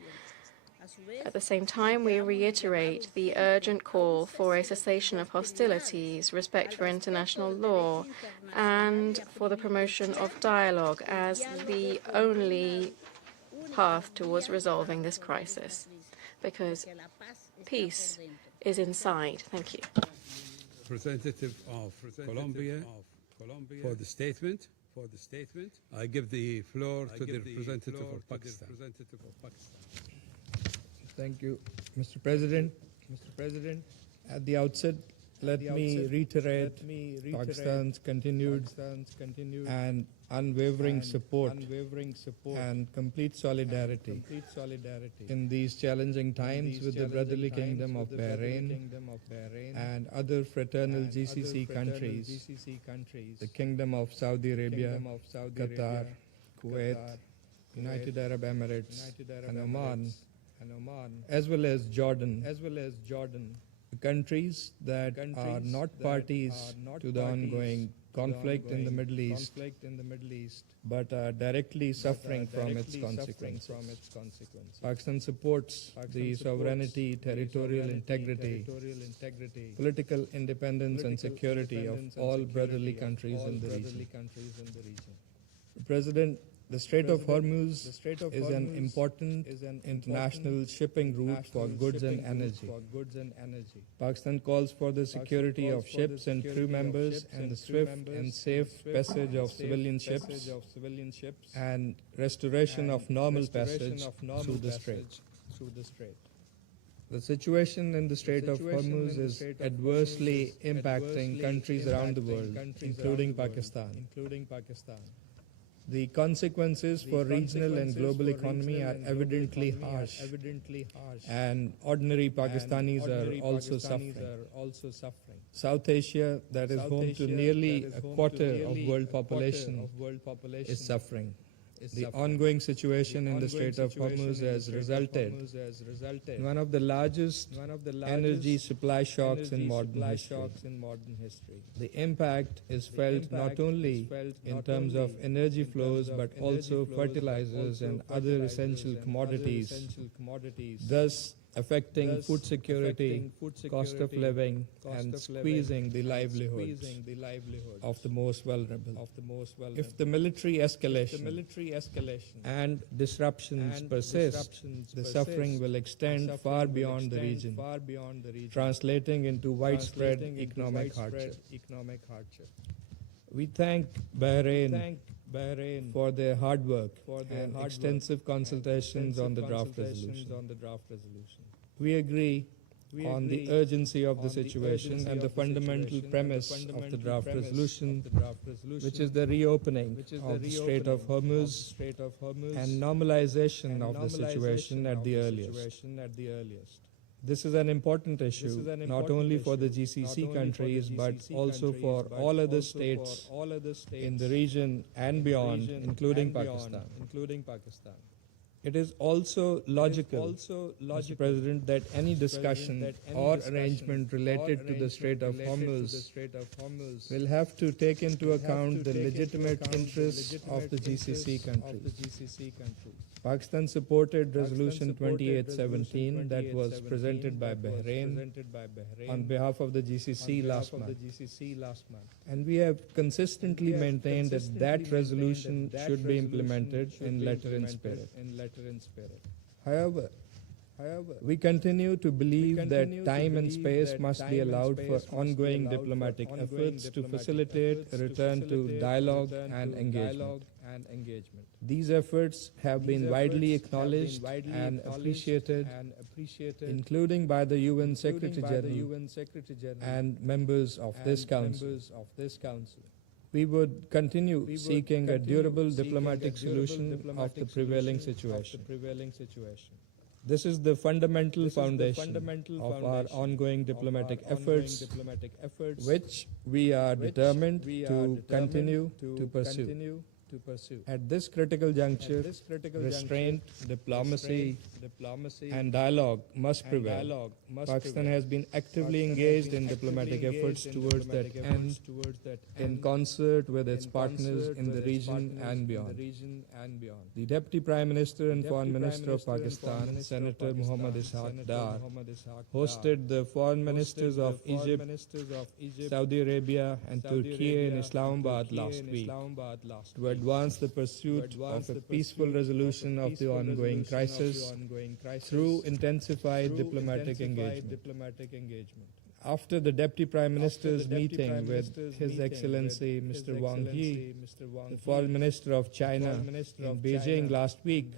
At the same time, we reiterate the urgent call for a cessation of hostilities, respect for international law, and for the promotion of dialogue as the only path towards resolving this crisis, because peace is inside. Thank you. Representative of Colombia for the statement. I give the floor to the representative of Pakistan. Thank you, Mr. President. At the outset, let me reiterate Pakistan's continued and unwavering support and complete solidarity in these challenging times with the brotherly kingdom of Bahrain and other fraternal GCC countries, the Kingdom of Saudi Arabia, Qatar, Kuwait, United Arab Emirates, and Oman, as well as Jordan, the countries that are not parties to the ongoing conflict in the Middle East, but are directly suffering from its consequences. Pakistan supports the sovereignty, territorial integrity, political independence, and security of all brotherly countries in the region. President, the Strait of Hormuz is an important international shipping route for goods and energy. Pakistan calls for the security of ships and crew members and the swift and safe passage of civilian ships and restoration of normal passage through the strait. The situation in the Strait of Hormuz is adversely impacting countries around the world, including Pakistan. The consequences for regional and global economy are evidently harsh, and ordinary Pakistanis are also suffering. South Asia, that is home to nearly a quarter of world population, is suffering. The ongoing situation in the Strait of Hormuz has resulted in one of the largest energy supply shocks in modern history. The impact is felt not only in terms of energy flows but also fertilizers and other essential commodities, thus affecting food security, cost of living, and squeezing the livelihoods of the most vulnerable. If the military escalation and disruptions persist, the suffering will extend far beyond the region, translating into widespread economic hardship. We thank Bahrain for their hard work and extensive consultations on the draft resolution. We agree on the urgency of the situation and the fundamental premise of the draft resolution, which is the reopening of the Strait of Hormuz and normalization of the situation at the earliest. This is an important issue, not only for the GCC countries, but also for all other states in the region and beyond, including Pakistan. It is also logical, Mr. President, that any discussion or arrangement related to the Strait of Hormuz will have to take into account the legitimate interests of the GCC countries. Pakistan supported Resolution 2817 that was presented by Bahrain on behalf of the GCC last month. And we have consistently maintained that that resolution should be implemented in letter and spirit. However, we continue to believe that time and space must be allowed for ongoing diplomatic efforts to facilitate a return to dialogue and engagement. These efforts have been widely acknowledged and appreciated, including by the UN Secretary General and members of this Council. We would continue seeking a durable diplomatic solution of the prevailing situation. This is the fundamental foundation of our ongoing diplomatic efforts, which we are determined to continue to pursue. At this critical juncture, restraint, diplomacy, and dialogue must prevail. Pakistan has been actively engaged in diplomatic efforts towards that end, in concert with its partners in the region and beyond. The Deputy Prime Minister and Foreign Minister of Pakistan, Senator Muhammad Ishaq Dar, hosted the Foreign Ministers of Egypt, Saudi Arabia, and Turkey in Islamabad last week to advance the pursuit of a peaceful resolution of the ongoing crisis through intensified diplomatic engagement. After the Deputy Prime Minister's meeting with His Excellency Mr. Wang Yi, the Foreign Minister of China, in Beijing last week,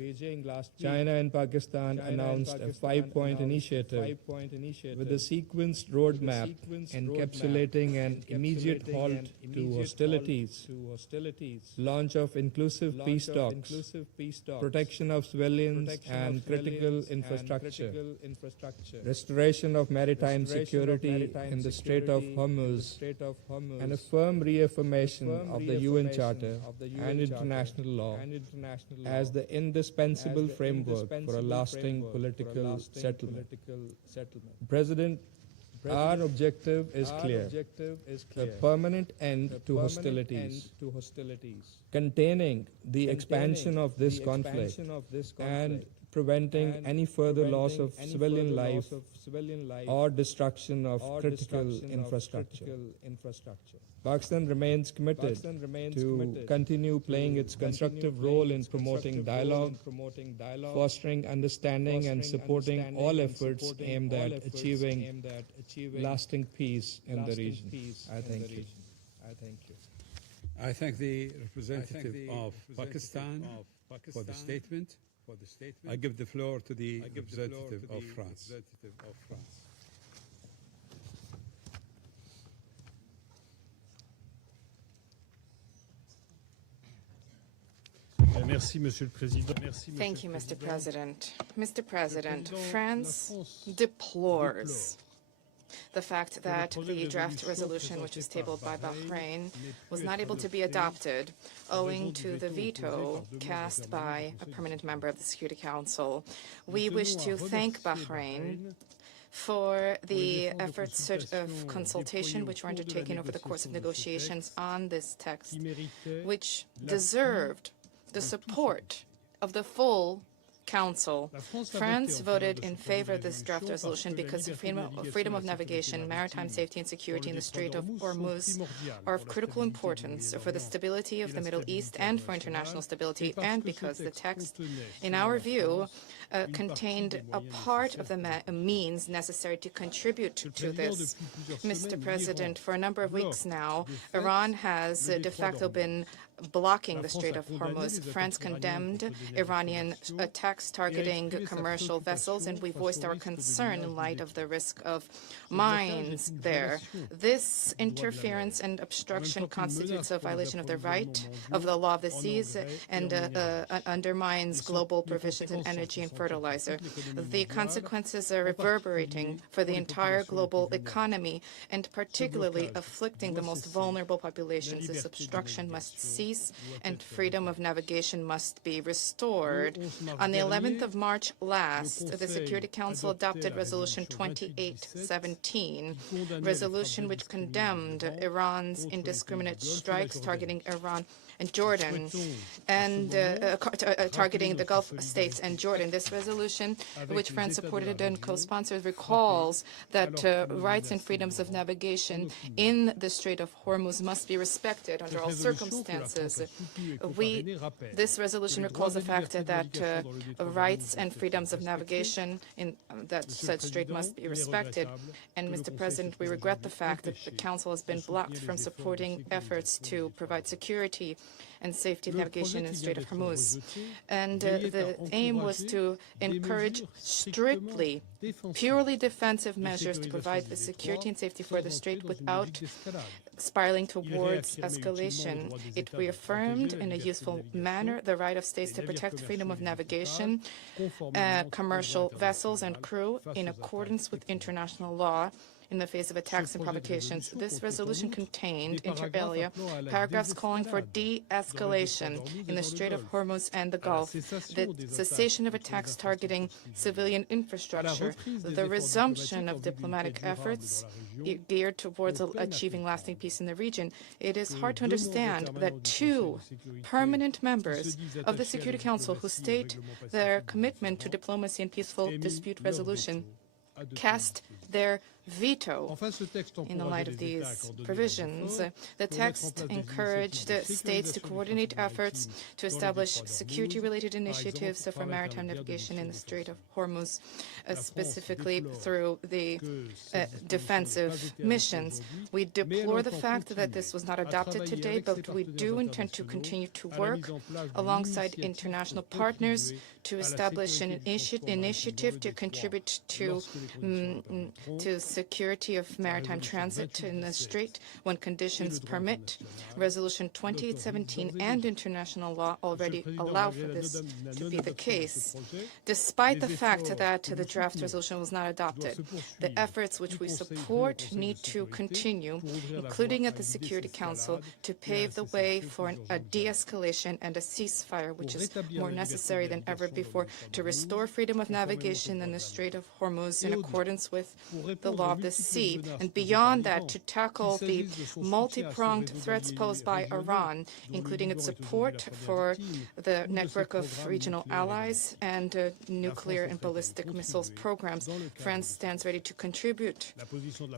China and Pakistan announced a 5-point initiative with a sequenced roadmap encapsulating an immediate halt to hostilities, launch of inclusive peace talks, protection of civilians and critical infrastructure, restoration of maritime security in the Strait of Hormuz, and a firm reaffirmation of the UN Charter and international law as the indispensable framework for a lasting political settlement. President, our objective is clear: a permanent end to hostilities, containing the expansion of this conflict, and preventing any further loss of civilian life or destruction of critical infrastructure. Pakistan remains committed to continue playing its constructive role in promoting dialogue, fostering understanding, and supporting all efforts aimed at achieving lasting peace in the region. I thank you. I thank the representative of Pakistan for the statement. I give the floor to the representative of France. Thank you, Mr. President. Mr. President, France deplores the fact that the draft resolution, which was tabled by Bahrain, was not able to be adopted owing to the veto cast by a permanent member of the Security Council. We wish to thank Bahrain for the efforts of consultation which were undertaken over the course of negotiations on this text, which deserved the support of the full Council. France voted in favor of this draft resolution because freedom of navigation, maritime safety and security in the Strait of Hormuz are of critical importance for the stability of the Middle East and for international stability, and because the text, in our view, contained a part of the means necessary to contribute to this. Mr. President, for a number of weeks now, Iran has de facto been blocking the Strait of Hormuz. France condemned Iranian attacks targeting commercial vessels, and we voiced our concern in light of the risk of mines there. This interference and obstruction constitutes a violation of the right of the law of the seas and undermines global provisions in energy and fertilizer. The consequences are reverberating for the entire global economy and particularly afflicting the most vulnerable populations. This obstruction must cease and freedom of navigation must be restored. On the 11th of March last, the Security Council adopted Resolution 2817, resolution which condemned Iran's indiscriminate strikes targeting Iran and Jordan, and targeting the Gulf states and Jordan. This resolution, which France supported and co-sponsored, recalls that rights and freedoms of navigation in the Strait of Hormuz must be respected under all circumstances. This resolution recalls the fact that rights and freedoms of navigation in that said strait must be respected. And, Mr. President, we regret the fact that the Council has been blocked from supporting efforts to provide security and safety of navigation in the Strait of Hormuz. And the aim was to encourage strictly, purely defensive measures to provide the security and safety for the strait without spiraling towards escalation. It reaffirmed in a useful manner the right of states to protect freedom of navigation, commercial vessels and crew in accordance with international law in the face of attacks and provocations. This resolution contained, inter alia, paragraphs calling for de-escalation in the Strait of Hormuz and the Gulf, the cessation of attacks targeting civilian infrastructure, the resumption of diplomatic efforts geared towards achieving lasting peace in the region. It is hard to understand that two permanent members of the Security Council who state their commitment to diplomacy and peaceful dispute resolution cast their veto in the light of these provisions. The text encouraged states to coordinate efforts to establish security-related initiatives for maritime navigation in the Strait of Hormuz, specifically through the defensive missions. We deplore the fact that this was not adopted today, but we do intend to continue to work alongside international partners to establish an initiative to contribute to security of maritime transit in the strait when conditions permit. Resolution 2817 and international law already allow for this to be the case. Despite the fact that the draft resolution was not adopted, the efforts which we support need to continue, including at the Security Council, to pave the way for a de-escalation and a ceasefire, which is more necessary than ever before, to restore freedom of navigation in the Strait of Hormuz in accordance with the law of the sea, and beyond that, to tackle the multi-pronged threats posed by Iran, including its support for the network of regional allies and nuclear and ballistic missiles programs. France stands ready to contribute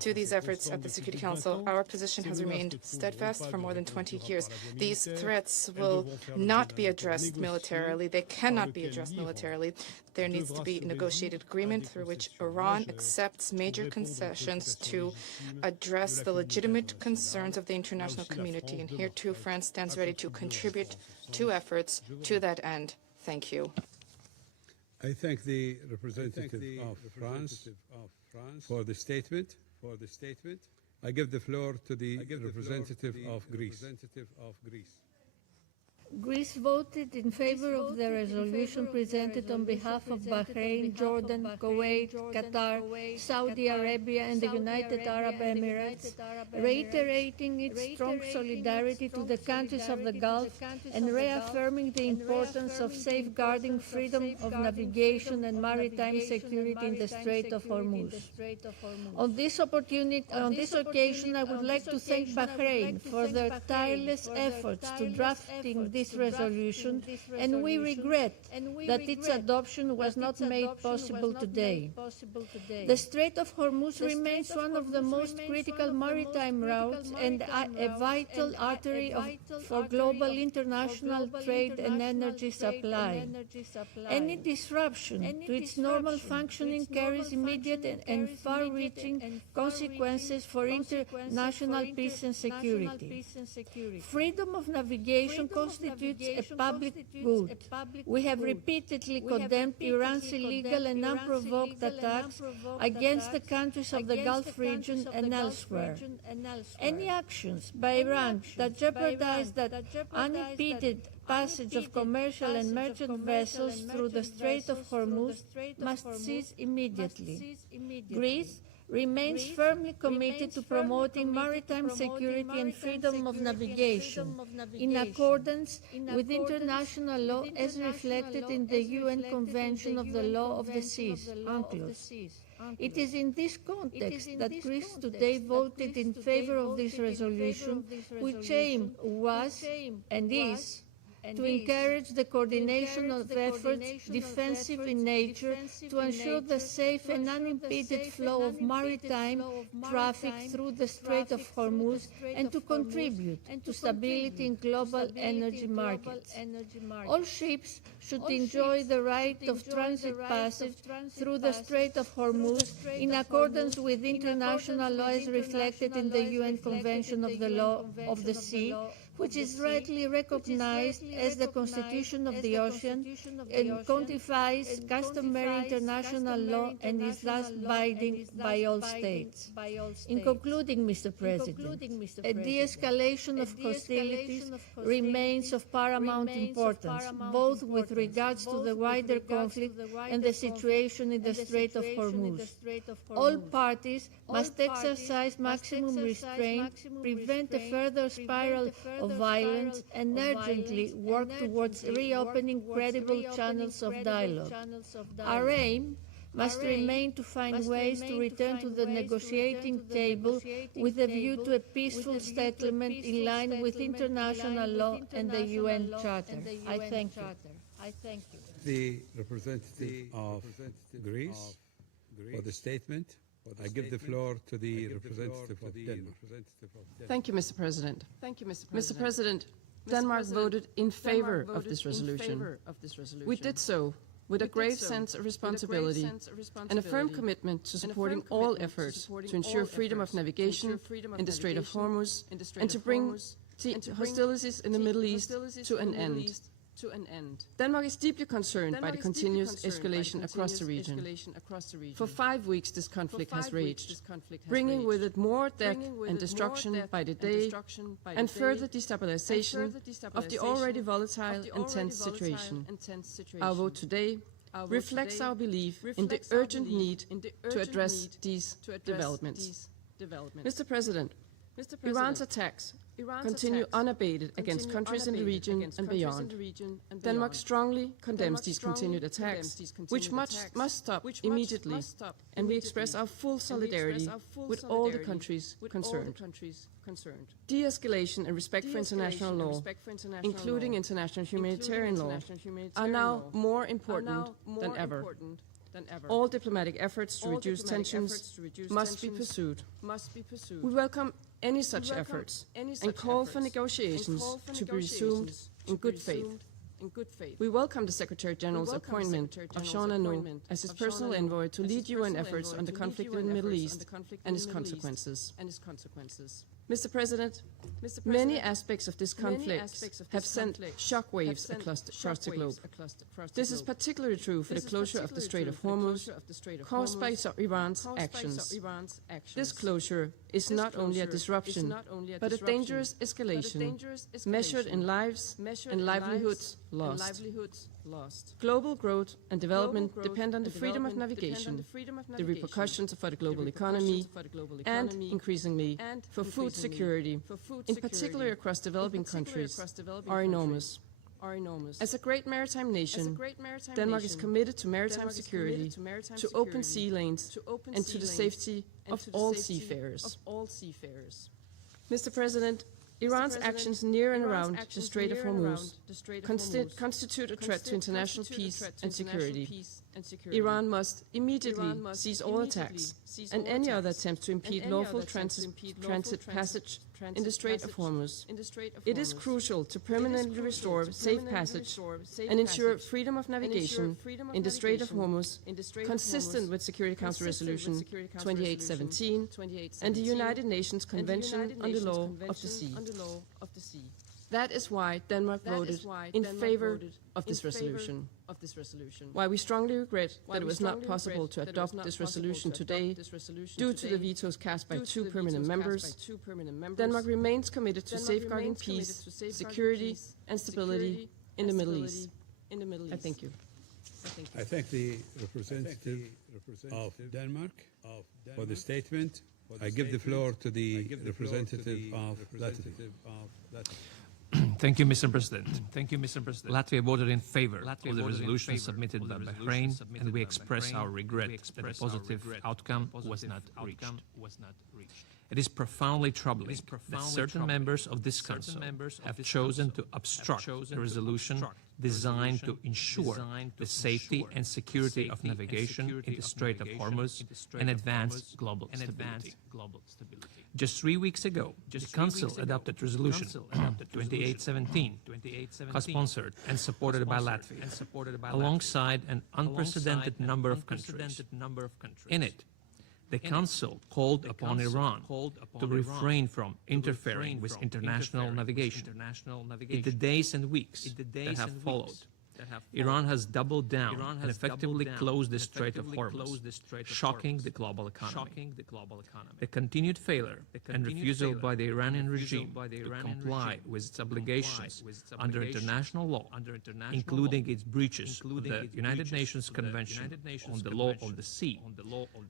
to these efforts at the Security Council. Our position has remained steadfast for more than 20 years. These threats will not be addressed militarily. They cannot be addressed militarily. There needs to be a negotiated agreement through which Iran accepts major concessions to address the legitimate concerns of the international community. And here, too, France stands ready to contribute to efforts to that end. Thank you. I thank the representative of France for the statement. I give the floor to the representative of Greece. Greece voted in favor of the resolution presented on behalf of Bahrain, Jordan, Kuwait, Qatar, Saudi Arabia, and the United Arab Emirates, reiterating its strong solidarity to the countries of the Gulf and reaffirming the importance of safeguarding freedom of navigation and maritime security in the Strait of Hormuz. On this occasion, I would like to thank Bahrain for their tireless efforts to drafting this this resolution, and we regret that its adoption was not made possible today. The Strait of Hormuz remains one of the most critical maritime routes and a vital artery for global international trade and energy supply. Any disruption to its normal functioning carries immediate and far-reaching consequences for international peace and security. Freedom of navigation constitutes a public good. We have repeatedly condemned Iran's illegal and unprovoked attacks against the countries of the Gulf region and elsewhere. Any actions by Iran that jeopardize the unimpeded passage of commercial and merchant vessels through the Strait of Hormuz must cease immediately. Greece remains firmly committed to promoting maritime security and freedom of navigation in accordance with international law as reflected in the UN Convention of the Law of the Seas, UNCLOS. It is in this context that Greece today voted in favor of this resolution, which aim was and is to encourage the coordination of efforts, defensive in nature, to ensure the safe and unimpeded flow of maritime traffic through the Strait of Hormuz, and to contribute to stability in global energy markets. All ships should enjoy the right of transit passage through the Strait of Hormuz in accordance with international law as reflected in the UN Convention of the Law of the Sea, which is rightly recognized as the Constitution of the Ocean and codifies customary international law and is thus binding by all states. In concluding, Mr. President, a de-escalation of hostilities remains of paramount importance, both with regards to the wider conflict and the situation in the Strait of Hormuz. All parties must exercise maximum restraint, prevent a further spiral of violence, and urgently work towards reopening credible channels of dialogue. Our aim must remain to find ways to return to the negotiating table with a view to a peaceful settlement in line with international law and the UN Charter. I thank you. The representative of Greece for the statement. I give the floor to the representative of Denmark. Thank you, Mr. President. Mr. President, Denmark voted in favor of this resolution. We did so with a grave sense of responsibility and a firm commitment to supporting all efforts to ensure freedom of navigation in the Strait of Hormuz and to bring hostilities in the Middle East to an end. Denmark is deeply concerned by the continuous escalation across the region. For 5 weeks this conflict has raged, bringing with it more death and destruction by the day and further destabilization of the already volatile and tense situation. Our vote today reflects our belief in the urgent need to address these developments. Mr. President, Iran's attacks continue unabated against countries in the region and beyond. Denmark strongly condemns these continued attacks, which must stop immediately, and we express our full solidarity with all the countries concerned. De-escalation and respect for international law, including international humanitarian law, are now more important than ever. All diplomatic efforts to reduce tensions must be pursued. We welcome any such efforts and call for negotiations to be resumed in good faith. We welcome the Secretary General's appointment of Jean Annou as his personal envoy to lead UN efforts on the conflict in the Middle East and its consequences. Mr. President, many aspects of this conflict have sent shockwaves across the globe. This is particularly true for the closure of the Strait of Hormuz, caused by Iran's actions. This closure is not only a disruption, but a dangerous escalation, measured in lives and livelihoods lost. Global growth and development depend on the freedom of navigation, the repercussions for the global economy, and, increasingly, for food security, in particular across developing countries, are enormous. As a great maritime nation, Denmark is committed to maritime security, to open sea lanes, and to the safety of all seafarers. Mr. President, Iran's actions near and around the Strait of Hormuz constitute a threat to international peace and security. Iran must immediately cease all attacks and any other attempts to impede lawful transit passage in the Strait of Hormuz. It is crucial to permanently restore safe passage and ensure freedom of navigation in the Strait of Hormuz, consistent with Security Council Resolution 2817 and the United Nations Convention on the Law of the Sea. That is why Denmark voted in favor of this resolution. While we strongly regret that it was not possible to adopt this resolution today due to the vetoes cast by 2 permanent members, Denmark remains committed to safeguarding peace, security, and stability in the Middle East. I thank you. I thank the representative of Denmark for the statement. I give the floor to the representative of Latvia. Thank you, Mr. President. Latvia voted in favor of the resolution submitted by Bahrain, and we express our regret that a positive outcome was not reached. It is profoundly troubling that certain members of this Council have chosen to obstruct a resolution designed to ensure the safety and security of navigation in the Strait of Hormuz and advance global stability. Just 3 weeks ago, the Council adopted Resolution 2817, co-sponsored and supported by Latvia, alongside an unprecedented number of countries. In it, the Council called upon Iran to refrain from interfering with international navigation. In the days and weeks that have followed, Iran has doubled down and effectively closed the Strait of Hormuz, shocking the global economy. The continued failure and refusal by the Iranian regime to comply with its obligations under international law, including its breaches of the United Nations Convention on the Law of the Sea,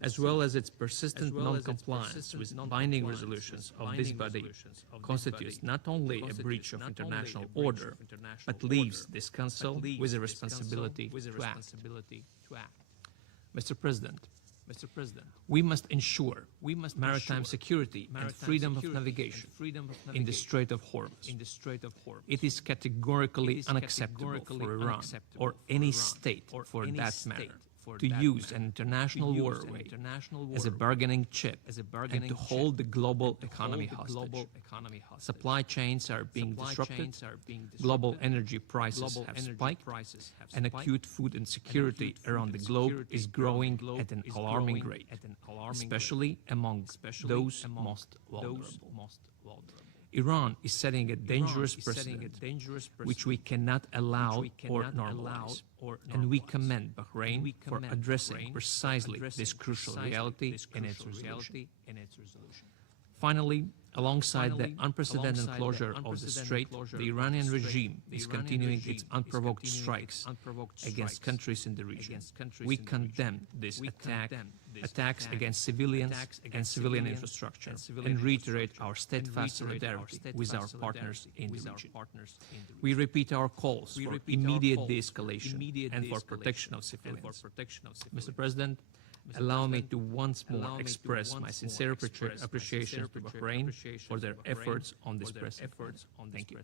as well as its persistent non-compliance with binding resolutions of this body, constitutes not only a breach of international order, but leaves this Council with a responsibility to act. Mr. President, we must ensure maritime security and freedom of navigation in the Strait of Hormuz. It is categorically unacceptable for Iran or any state, for that matter, to use an international waterway as a bargaining chip and to hold the global economy hostage. Supply chains are being disrupted, global energy prices have spiked, and acute food insecurity around the globe is growing at an alarming rate, especially among those most vulnerable. Iran is setting a dangerous precedent which we cannot allow or normalize, and we commend Bahrain for addressing precisely this crucial reality in its resolution. Finally, alongside the unprecedented closure of the strait, the Iranian regime is continuing its unprovoked strikes against countries in the region. We condemn this attacks against civilians and civilian infrastructure, and reiterate our steadfast solidarity with our partners in the region. We repeat our calls for immediate de-escalation and for protection of civilians. Mr. President, allow me to once more express my sincere appreciation to Bahrain for their efforts on this pressing matter. Thank you.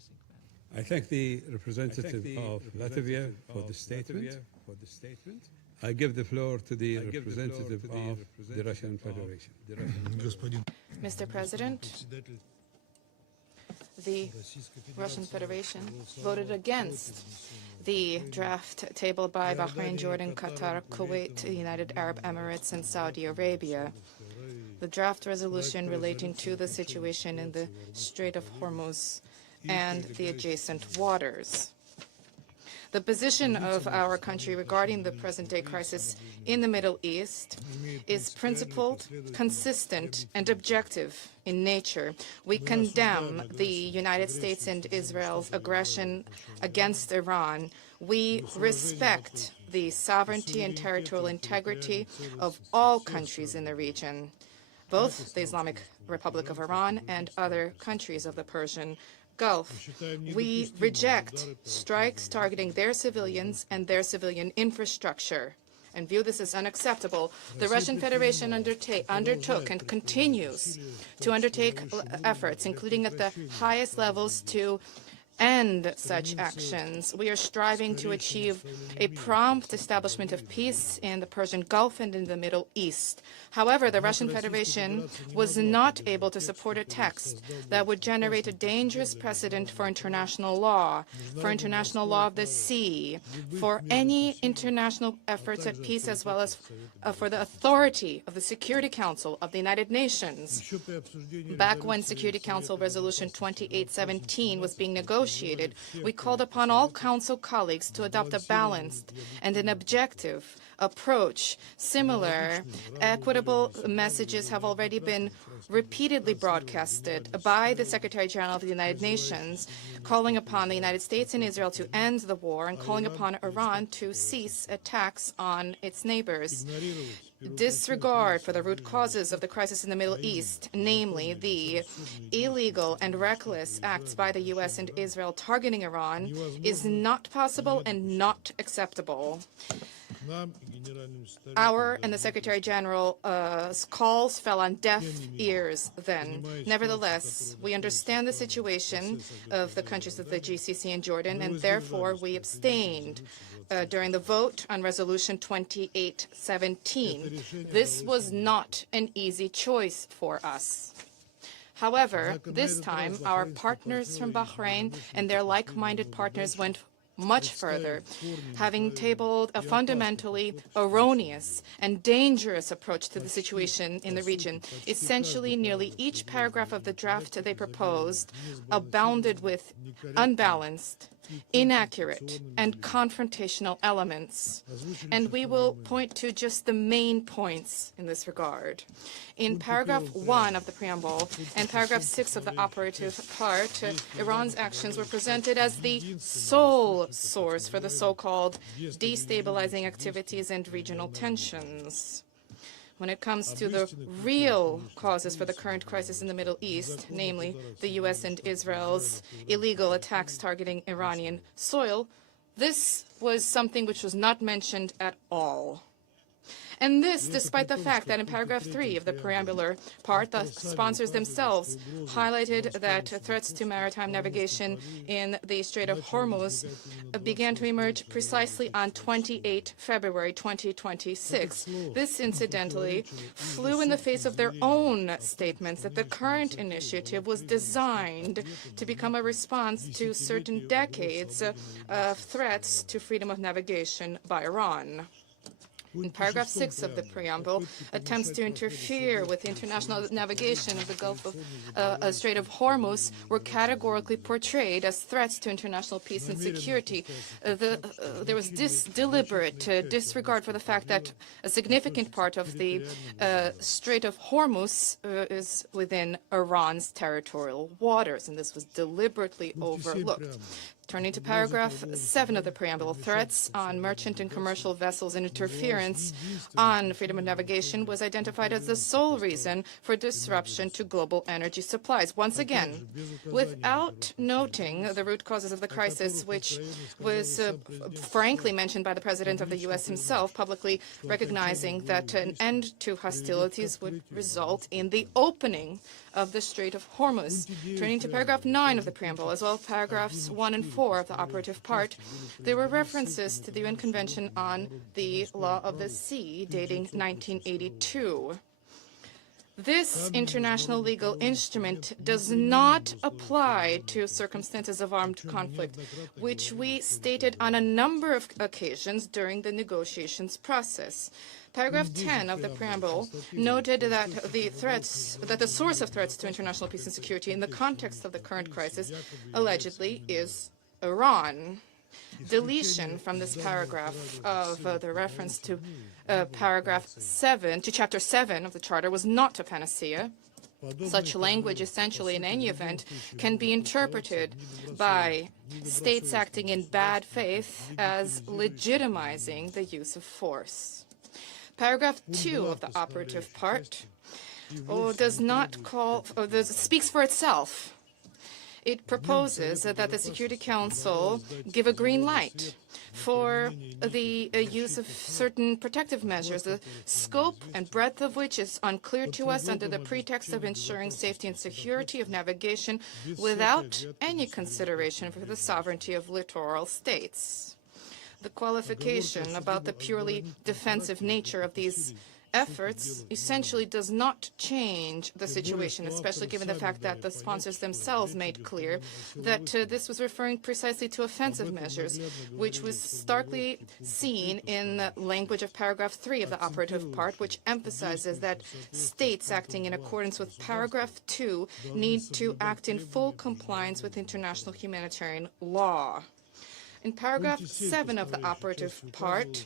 I thank the representative of Latvia for the statement. I give the floor to the representative of the Russian Federation. Mr. President, the Russian Federation voted against the draft tabled by Bahrain, Jordan, Qatar, Kuwait, the United Arab Emirates, and Saudi Arabia. The draft resolution relating to the situation in the Strait of Hormuz and the adjacent waters. The position of our country regarding the present-day crisis in the Middle East is principled, consistent, and objective in nature. We condemn the United States and Israel's aggression against Iran. We respect the sovereignty and territorial integrity of all countries in the region, both the Islamic Republic of Iran and other countries of the Persian Gulf. We reject strikes targeting their civilians and their civilian infrastructure, and view this as unacceptable, the Russian Federation undertook and continues to undertake efforts, including at the highest levels, to end such actions. We are striving to achieve a prompt establishment of peace in the Persian Gulf and in the Middle East. However, the Russian Federation was not able to support a text that would generate a dangerous precedent for international law of the sea, for any international efforts at peace, as well as for the authority of the Security Council of the United Nations. Back when Security Council Resolution 2817 was being negotiated, we called upon all Council colleagues to adopt a balanced and an objective approach. Similar, equitable messages have already been repeatedly broadcasted by the Secretary General of the United Nations, calling upon the United States and Israel to end the war and calling upon Iran to cease attacks on its neighbors. Disregard for the root causes of the crisis in the Middle East, namely the illegal and reckless acts by the U.S. and Israel targeting Iran, is not possible and not acceptable. Our and the Secretary General's calls fell on deaf ears then. Nevertheless, we understand the situation of the countries of the GCC and Jordan, and therefore we abstained during the vote on Resolution 2817. This was not an easy choice for us. However, this time, our partners from Bahrain and their like-minded partners went much further, having tabled a fundamentally erroneous and dangerous approach to the situation in the region. Essentially, nearly each paragraph of the draft they proposed abounded with unbalanced, inaccurate, and confrontational elements. And we will point to just the main points in this regard. In paragraph 1 of the preamble and paragraph 6 of the operative part, Iran's actions were presented as the sole source for the so-called destabilizing activities and regional tensions. When it comes to the real causes for the current crisis in the Middle East, namely the U.S. and Israel's illegal attacks targeting Iranian soil, this was something which was not mentioned at all. And this, despite the fact that in paragraph 3 of the preambular part, the sponsors themselves highlighted that threats to maritime navigation in the Strait of Hormuz began to emerge precisely on 28 February 2026. This, incidentally, flew in the face of their own statements that the current initiative was designed to become a response to certain decades of threats to freedom of navigation by Iran. In paragraph 6 of the preamble, attempts to interfere with international navigation of the Gulf of Strait of Hormuz were categorically portrayed as threats to international peace and security. There was deliberate disregard for the fact that a significant part of the Strait of Hormuz is within Iran's territorial waters, and this was deliberately overlooked. Turning to paragraph 7 of the preamble, threats on merchant and commercial vessels and interference on freedom of navigation was identified as the sole reason for disruption to global energy supplies. Once again, without noting the root causes of the crisis, which was frankly mentioned by the President of the U.S. himself, publicly recognizing that an end to hostilities would result in the opening of the Strait of Hormuz. Turning to paragraph 9 of the preamble, as well as paragraphs 1 and 4 of the operative part, there were references to the UN Convention on the Law of the Sea, dating 1982. This international legal instrument does not apply to circumstances of armed conflict, which we stated on a number of occasions during the negotiations process. Paragraph 10 of the preamble noted that the source of threats to international peace and security in the context of the current crisis allegedly is Iran. Deletion from this paragraph of the reference to paragraph 7, to chapter 7 of the Charter, was not a panacea. Such language, essentially, in any event, can be interpreted by states acting in bad faith as legitimizing the use of force. Paragraph 2 of the operative part does not speaks for itself. It proposes that the Security Council give a green light for the use of certain protective measures, the scope and breadth of which is unclear to us under the pretext of ensuring safety and security of navigation without any consideration for the sovereignty of littoral states. The qualification about the purely defensive nature of these efforts essentially does not change the situation, especially given the fact that the sponsors themselves made clear that this was referring precisely to offensive measures, which was starkly seen in the language of paragraph 3 of the operative part, which emphasizes that states acting in accordance with paragraph 2 need to act in full compliance with international humanitarian law. In paragraph 7 of the operative part,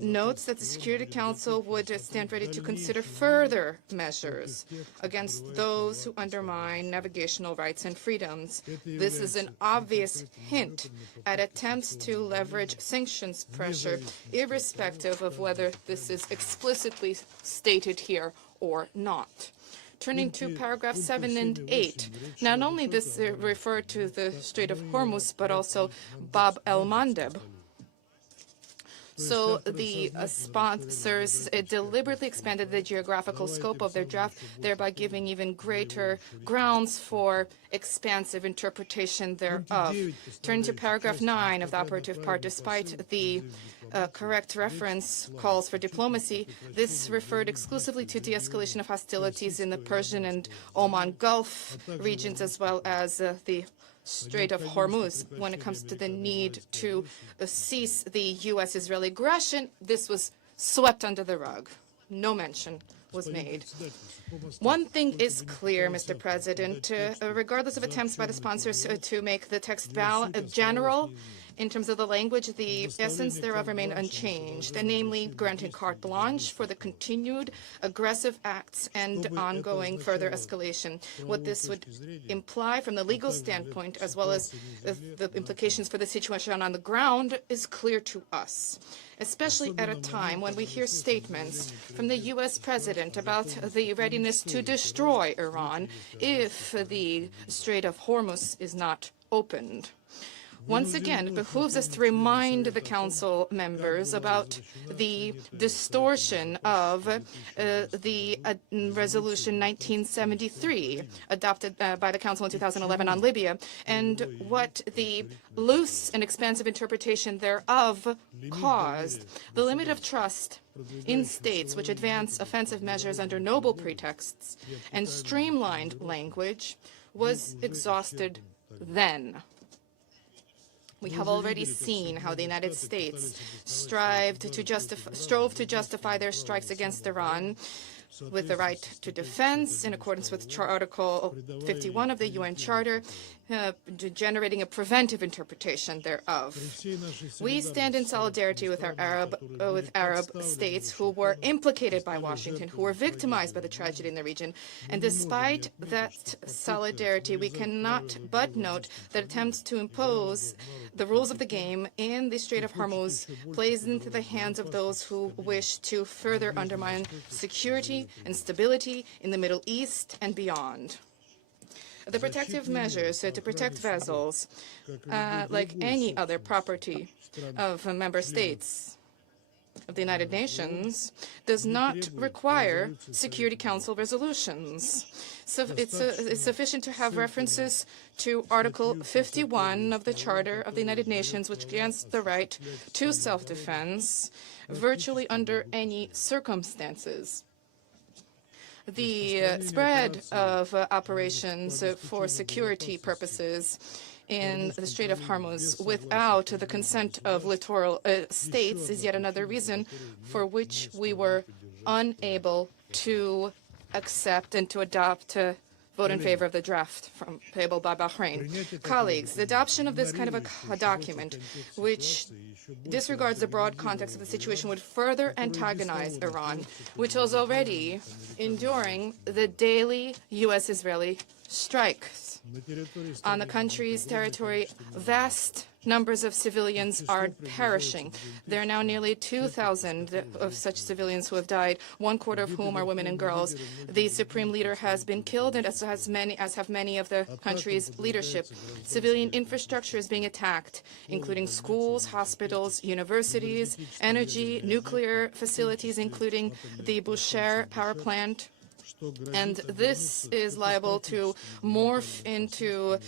notes that the Security Council would stand ready to consider further measures against those who undermine navigational rights and freedoms. This is an obvious hint at attempts to leverage sanctions pressure, irrespective of whether this is explicitly stated here or not. Turning to paragraph 7 and 8, not only this refer to the Strait of Hormuz, but also Bab el-Mandeb. So the sponsors deliberately expanded the geographical scope of their draft, thereby giving even greater grounds for expansive interpretation thereof. Turning to paragraph 9 of the operative part, despite the correct reference calls for diplomacy, this referred exclusively to de-escalation of hostilities in the Persian and Oman Gulf regions, as well as the Strait of Hormuz. When it comes to the need to cease the U.S.-Israeli aggression, this was swept under the rug. No mention was made. One thing is clear, Mr. President, regardless of attempts by the sponsors to make the text general, in terms of the language, the essence thereof remained unchanged, namely granting carte blanche for the continued aggressive acts and ongoing further escalation. What this would imply from the legal standpoint, as well as the implications for the situation on the ground, is clear to us, especially at a time when we hear statements from the U.S. president about the readiness to destroy Iran if the Strait of Hormuz is not opened. Once again, it behooves us to remind the Council members about the distortion of the Resolution 1973, adopted by the Council in 2011 on Libya, and what the loose and expansive interpretation thereof caused. The limit of trust in states which advance offensive measures under noble pretexts and streamlined language was exhausted then. We have already seen how the United States strove to justify their strikes against Iran with the right to defense in accordance with Article 51 of the UN Charter, generating a preventive interpretation thereof. We stand in solidarity with our Arab states who were implicated by Washington, who were victimized by the tragedy in the region. And despite that solidarity, we cannot but note that attempts to impose the rules of the game in the Strait of Hormuz plays into the hands of those who wish to further undermine security and stability in the Middle East and beyond. The protective measures to protect vessels, like any other property of member states of the United Nations, does not require Security Council resolutions. So it's sufficient to have references to Article 51 of the Charter of the United Nations, which grants the right to self-defense virtually under any circumstances. The spread of operations for security purposes in the Strait of Hormuz without the consent of littoral states is yet another reason for which we were unable to accept and to adopt vote in favor of the draft tabled by Bahrain. Colleagues, the adoption of this kind of a document, which disregards the broad context of the situation, would further antagonize Iran, which was already enduring the daily U.S.-Israeli strikes. On the country's territory, vast numbers of civilians are perishing. There are now nearly 2,000 of such civilians who have died, 1/4 of whom are women and girls. The supreme leader has been killed, and as have many of the country's leadership. Civilian infrastructure is being attacked, including schools, hospitals, universities, energy, nuclear facilities, including the Bushehr power plant. And this is liable to morph into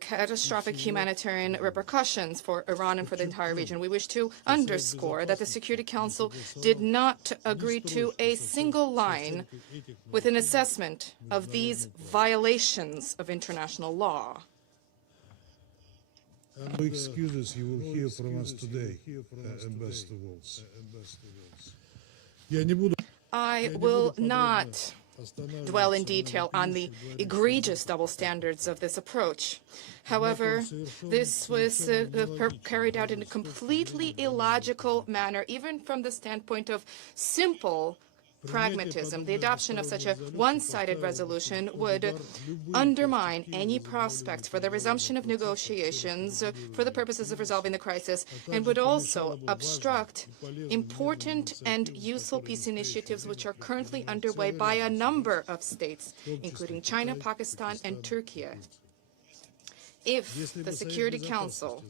catastrophic humanitarian repercussions for Iran and for the entire region. We wish to underscore that the Security Council did not agree to a single line with an assessment of these violations of international law. No excuses you will hear from us today, Ambassador Waltz. I will not dwell in detail on the egregious double standards of this approach. However, this was carried out in a completely illogical manner, even from the standpoint of simple pragmatism. The adoption of such a one-sided resolution would undermine any prospect for the resumption of negotiations for the purposes of resolving the crisis, and would also obstruct important and useful peace initiatives which are currently underway by a number of states, including China, Pakistan, and Turkey. If the Security Council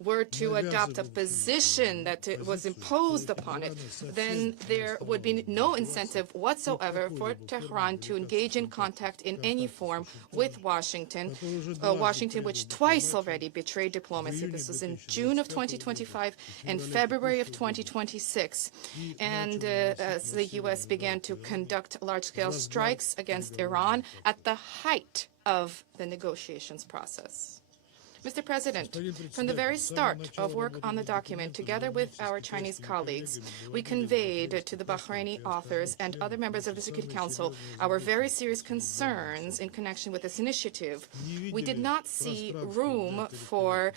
were to adopt a position that was imposed upon it, then there would be no incentive whatsoever for Tehran to engage in contact in any form with Washington, Washington which twice already betrayed diplomacy. This was in June of 2025 and February of 2026. And as the U.S. began to conduct large-scale strikes against Iran at the height of the negotiations process. Mr. President, from the very start of work on the document, together with our Chinese colleagues, we conveyed to the Bahraini authors and other members of the Security Council our very serious concerns in connection with this initiative. We did not see room for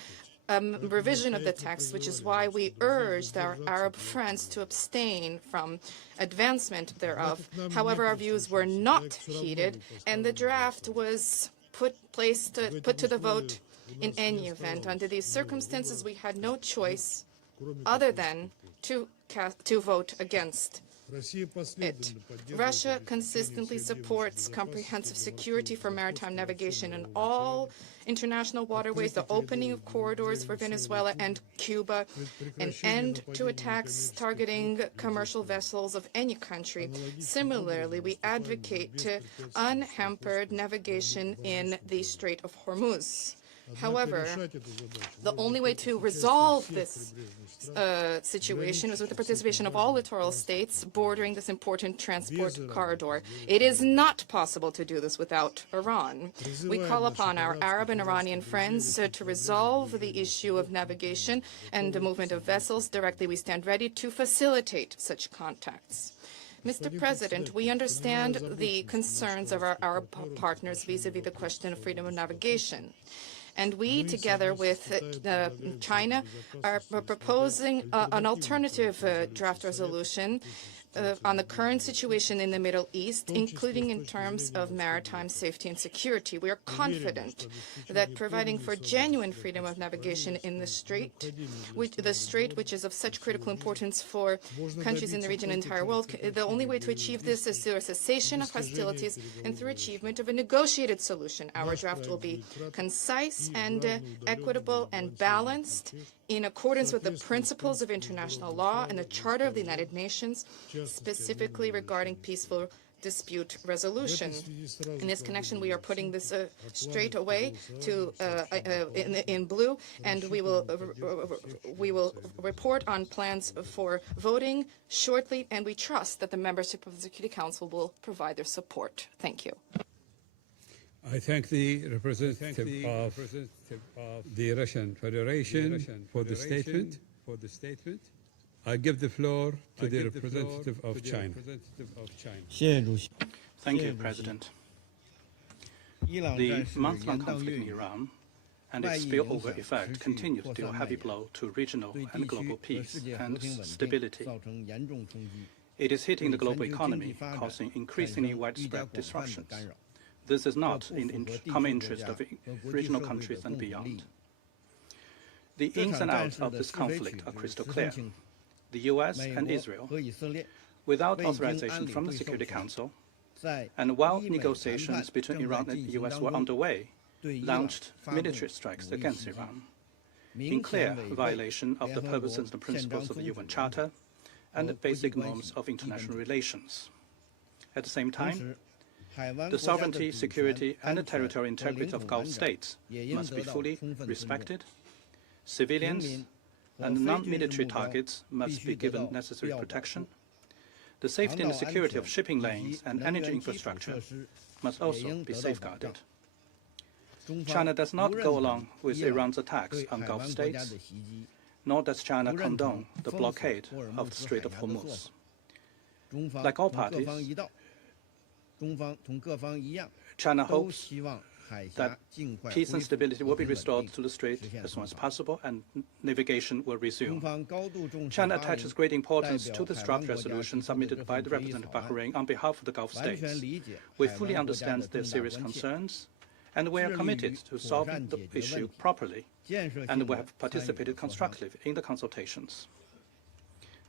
revision of the text, which is why we urged our Arab friends to abstain from advancement thereof. However, our views were not heeded, and the draft was put to the vote in any event. Under these circumstances, we had no choice other than to vote against it. Russia consistently supports comprehensive security for maritime navigation in all international waterways, the opening of corridors for Venezuela and Cuba, an end to attacks targeting commercial vessels of any country. Similarly, we advocate unhampered navigation in the Strait of Hormuz. However, the only way to resolve this situation was with the participation of all littoral states bordering this important transport corridor. It is not possible to do this without Iran. We call upon our Arab and Iranian friends to resolve the issue of navigation and the movement of vessels directly. We stand ready to facilitate such contacts. Mr. President, we understand the concerns of our Arab partners vis-à-vis the question of freedom of navigation. And we, together with China, are proposing an alternative draft resolution on the current situation in the Middle East, including in terms of maritime safety and security. We are confident that providing for genuine freedom of navigation in the strait, which is of such critical importance for countries in the region and the entire world, the only way to achieve this is through a cessation of hostilities and through achievement of a negotiated solution. Our draft will be concise and equitable and balanced in accordance with the principles of international law and the Charter of the United Nations, specifically regarding peaceful dispute resolution. In this connection, we are putting this straight away to in blue, and we will report on plans for voting shortly, and we trust that the membership of the Security Council will provide their support. Thank you. I thank the representative of the Russian Federation for the statement. I give the floor to the representative of China. Thank you, President. The month-long conflict in Iran and its spillover effect continues to deal a heavy blow to regional and global peace and stability. It is hitting the global economy, causing increasingly widespread disruptions. This is not in the common interest of regional countries and beyond. The ins and outs of this conflict are crystal clear. The U.S. and Israel, without authorization from the Security Council, and while negotiations between Iran and the U.S. were underway, launched military strikes against Iran, in clear violation of the purposes and principles of the UN Charter and the basic norms of international relations. At the same time, the sovereignty, security, and the territorial integrity of Gulf states must be fully respected. Civilians and non-military targets must be given necessary protection. The safety and the security of shipping lanes and energy infrastructure must also be safeguarded. China does not go along with Iran's attacks on Gulf states, nor does China condone the blockade of the Strait of Hormuz. Like all parties, China hopes that peace and stability will be restored to the strait as soon as possible and navigation will resume. China attaches great importance to this draft resolution submitted by the representative of Bahrain on behalf of the Gulf states. We fully understand their serious concerns, and we are committed to solving the issue properly, and we have participated constructively in the consultations.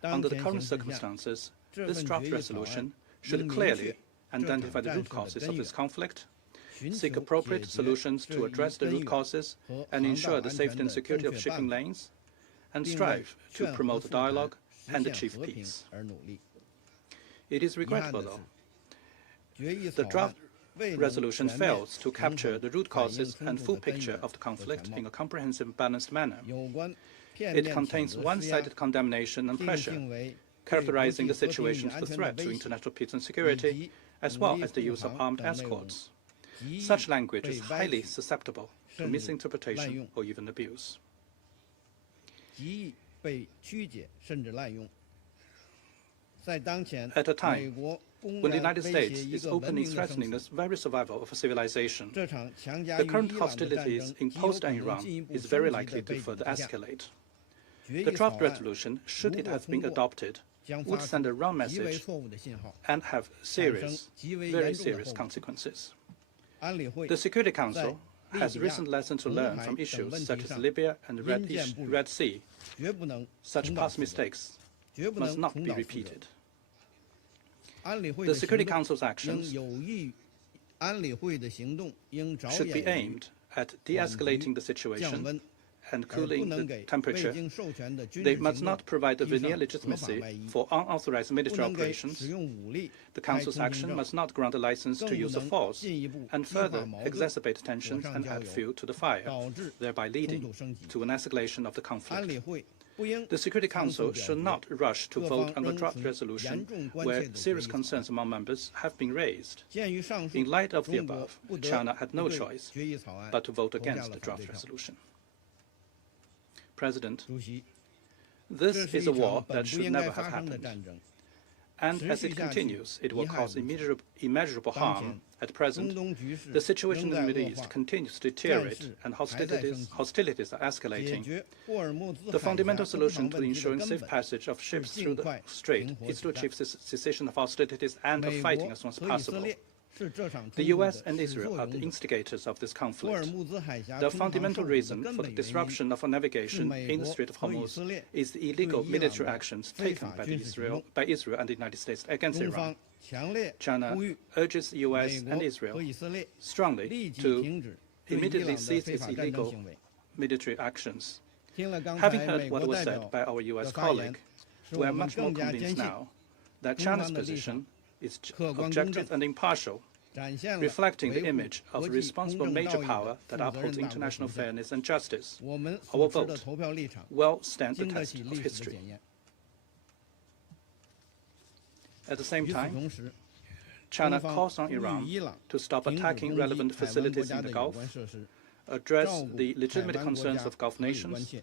Under the current circumstances, this draft resolution should clearly identify the root causes of this conflict, seek appropriate solutions to address the root causes and ensure the safety and security of shipping lanes, and strive to promote dialogue and achieve peace. It is regrettable, though, the draft resolution fails to capture the root causes and full picture of the conflict in a comprehensive and balanced manner. It contains one-sided condemnation and pressure, characterizing the situation as a threat to international peace and security, as well as the use of armed escorts. Such language is highly susceptible to misinterpretation or even abuse. At a time when the United States is openly threatening the very survival of a civilization, the current hostilities imposed on Iran is very likely to further escalate. The draft resolution, should it have been adopted, would send a wrong message and have serious, very serious consequences. The Security Council has recent lessons to learn from issues such as Libya and the Red Sea. Such past mistakes must not be repeated. The Security Council's actions should be aimed at de-escalating the situation and cooling the temperature. They must not provide a veneer legitimacy for unauthorized military operations. The Council's action must not grant a license to use of force and further exacerbate tensions and add fuel to the fire, thereby leading to an escalation of the conflict. The Security Council should not rush to vote on the draft resolution where serious concerns among members have been raised. In light of the above, China had no choice but to vote against the draft resolution. President, this is a war that should never have happened. And as it continues, it will cause immeasurable harm. At present, the situation in the Middle East continues to deteriorate and hostilities are escalating. The fundamental solution to ensuring safe passage of ships through the strait is to achieve cessation of hostilities and of fighting as soon as possible. The U.S. and Israel are the instigators of this conflict. The fundamental reason for the disruption of navigation in the Strait of Hormuz is the illegal military actions taken by Israel and the United States against Iran. China urges the U.S. and Israel strongly to immediately cease its illegal military actions. Having heard what was said by our U.S. colleague, we are much more convinced now that China's position is objective and impartial, reflecting the image of a responsible major power that upholds international fairness and justice. Our vote will stand the test of history. At the same time, China calls on Iran to stop attacking relevant facilities in the Gulf, address the legitimate concerns of Gulf nations,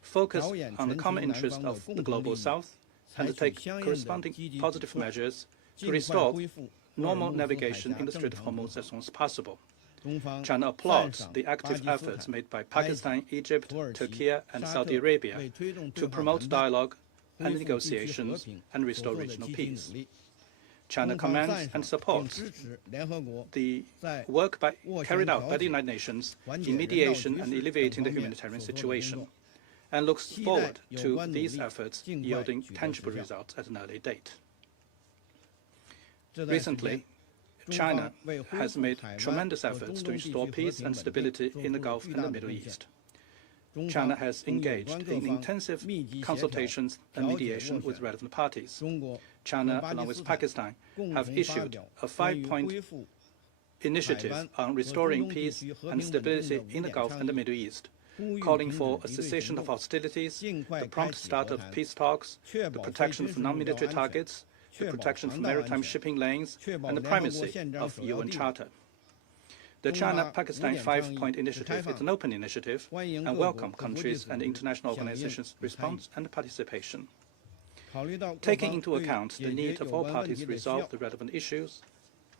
focus on the common interest of the Global South, and to take corresponding positive measures to restore normal navigation in the Strait of Hormuz as soon as possible. China applauds the active efforts made by Pakistan, Egypt, Turkey, and Saudi Arabia to promote dialogue and negotiations and restore regional peace. China commends and supports the work carried out by the United Nations in mediation and alleviating the humanitarian situation. and looks forward to these efforts yielding tangible results at an early date. Recently, China has made tremendous efforts to restore peace and stability in the Gulf and the Middle East. China has engaged in intensive consultations and mediation with relevant parties. China, along with Pakistan, have issued a 5-point initiative on restoring peace and stability in the Gulf and the Middle East, calling for a cessation of hostilities, the prompt start of peace talks, the protection of non-military targets, the protection of maritime shipping lanes, and the primacy of UN Charter. The China-Pakistan 5-point initiative is an open initiative and welcome countries and international organizations' response and participation. Taking into account the need of all parties to resolve the relevant issues,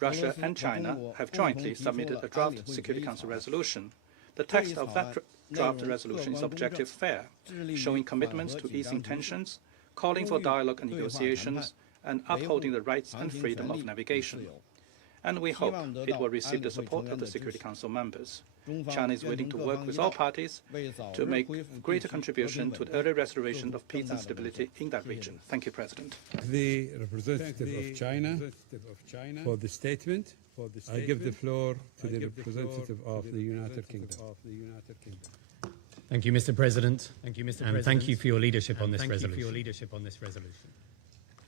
Russia and China have jointly submitted a draft Security Council resolution. The text of that draft resolution is objective fair, showing commitments to easing tensions, calling for dialogue and negotiations, and upholding the rights and freedom of navigation. And we hope it will receive the support of the Security Council members. China is willing to work with all parties to make greater contribution to the early restoration of peace and stability in that region. Thank you, President. The representative of China for the statement. I give the floor to the representative of the United Kingdom. Thank you, Mr. President. And thank you for your leadership on this resolution.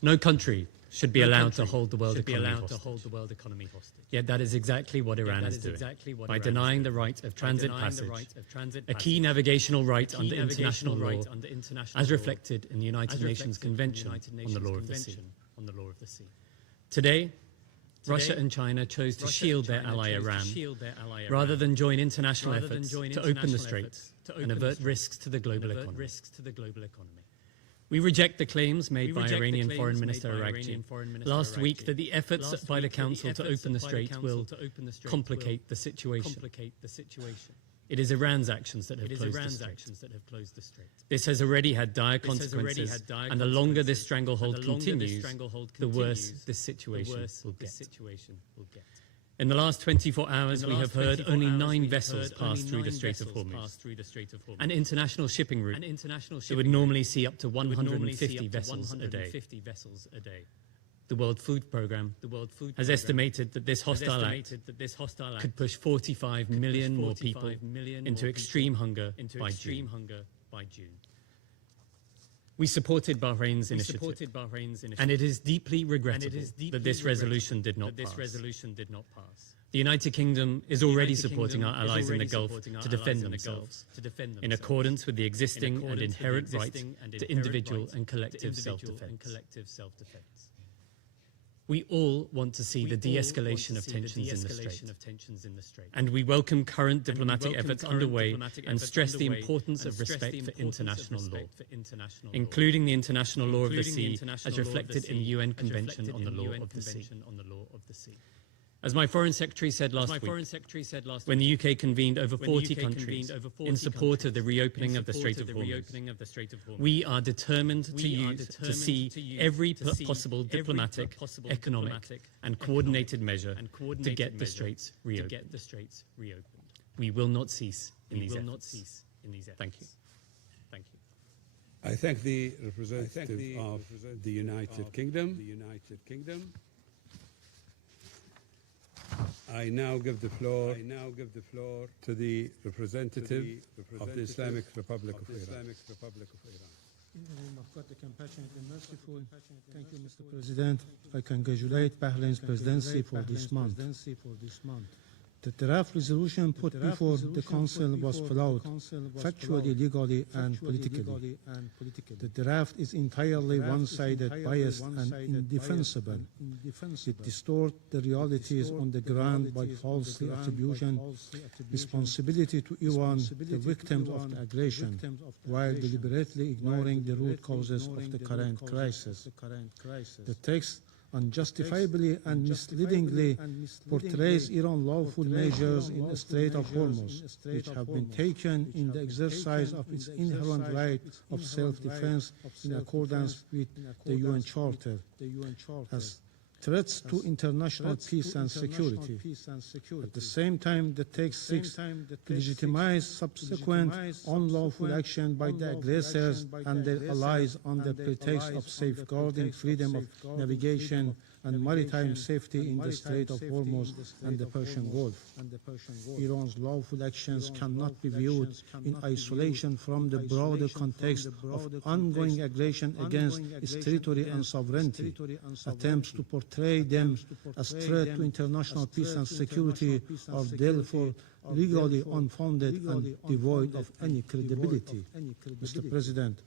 No country should be allowed to hold the world economy hostage. Yet that is exactly what Iran is doing, by denying the right of transit passage, a key navigational right under international law, as reflected in the United Nations Convention on the Law of the Sea. Today, Russia and China chose to shield their ally Iran, rather than join international efforts to open the straits and avert risks to the global economy. We reject the claims made by Iranian Foreign Minister Araghchi last week that the efforts by the Council to open the strait will complicate the situation. It is Iran's actions that have closed the strait. This has already had dire consequences, and the longer this stranglehold continues, the worse this situation will get. In the last 24 hours, we have heard only 9 vessels pass through the Strait of Hormuz, an international shipping route that would normally see up to 150 vessels a day. The World Food Programme has estimated that this hostile act could push 45 million more people into extreme hunger by June. We supported Bahrain's initiative, and it is deeply regrettable that this resolution did not pass. The United Kingdom is already supporting our allies in the Gulf to defend themselves, in accordance with the existing and inherent right to individual and collective self-defense. We all want to see the de-escalation of tensions in the strait, and we welcome current diplomatic efforts underway and stress the importance of respect for international law, including the international law of the sea as reflected in the UN Convention on the Law of the Sea. As my Foreign Secretary said last week, when the UK convened over 40 countries in support of the reopening of the Strait of Hormuz, we are determined to see every possible diplomatic, economic and coordinated measure to get the straits reopened. We will not cease in these efforts. Thank you. I thank the representative of the United Kingdom. I now give the floor to the representative of the Islamic Republic of Iran. In the name of God, the compassionate and merciful, thank you, Mr. President. I congratulate Bahrain's presidency for this month. The draft resolution put before the Council was flawed, factually, legally, and politically. The draft is entirely one-sided, biased, and indefensible. It distorts the realities on the ground by falsely attributing responsibility to Iran, the victims of the aggression, while deliberately ignoring the root causes of the current crisis. The text unjustifiably and misleadingly portrays Iran's lawful measures in the Strait of Hormuz, which have been taken in the exercise of its inherent right of self-defense in accordance with the UN Charter, as threats to international peace and security. At the same time, the text seeks to legitimize subsequent unlawful action by the aggressors and their allies under pretext of safeguarding freedom of navigation and maritime safety in the Strait of Hormuz and the Persian Gulf. Iran's lawful actions cannot be viewed in isolation from the broader context of ongoing aggression against its territory and sovereignty. Attempts to portray them as threat to international peace and security are therefore legally unfounded and devoid of any credibility. Mr. President,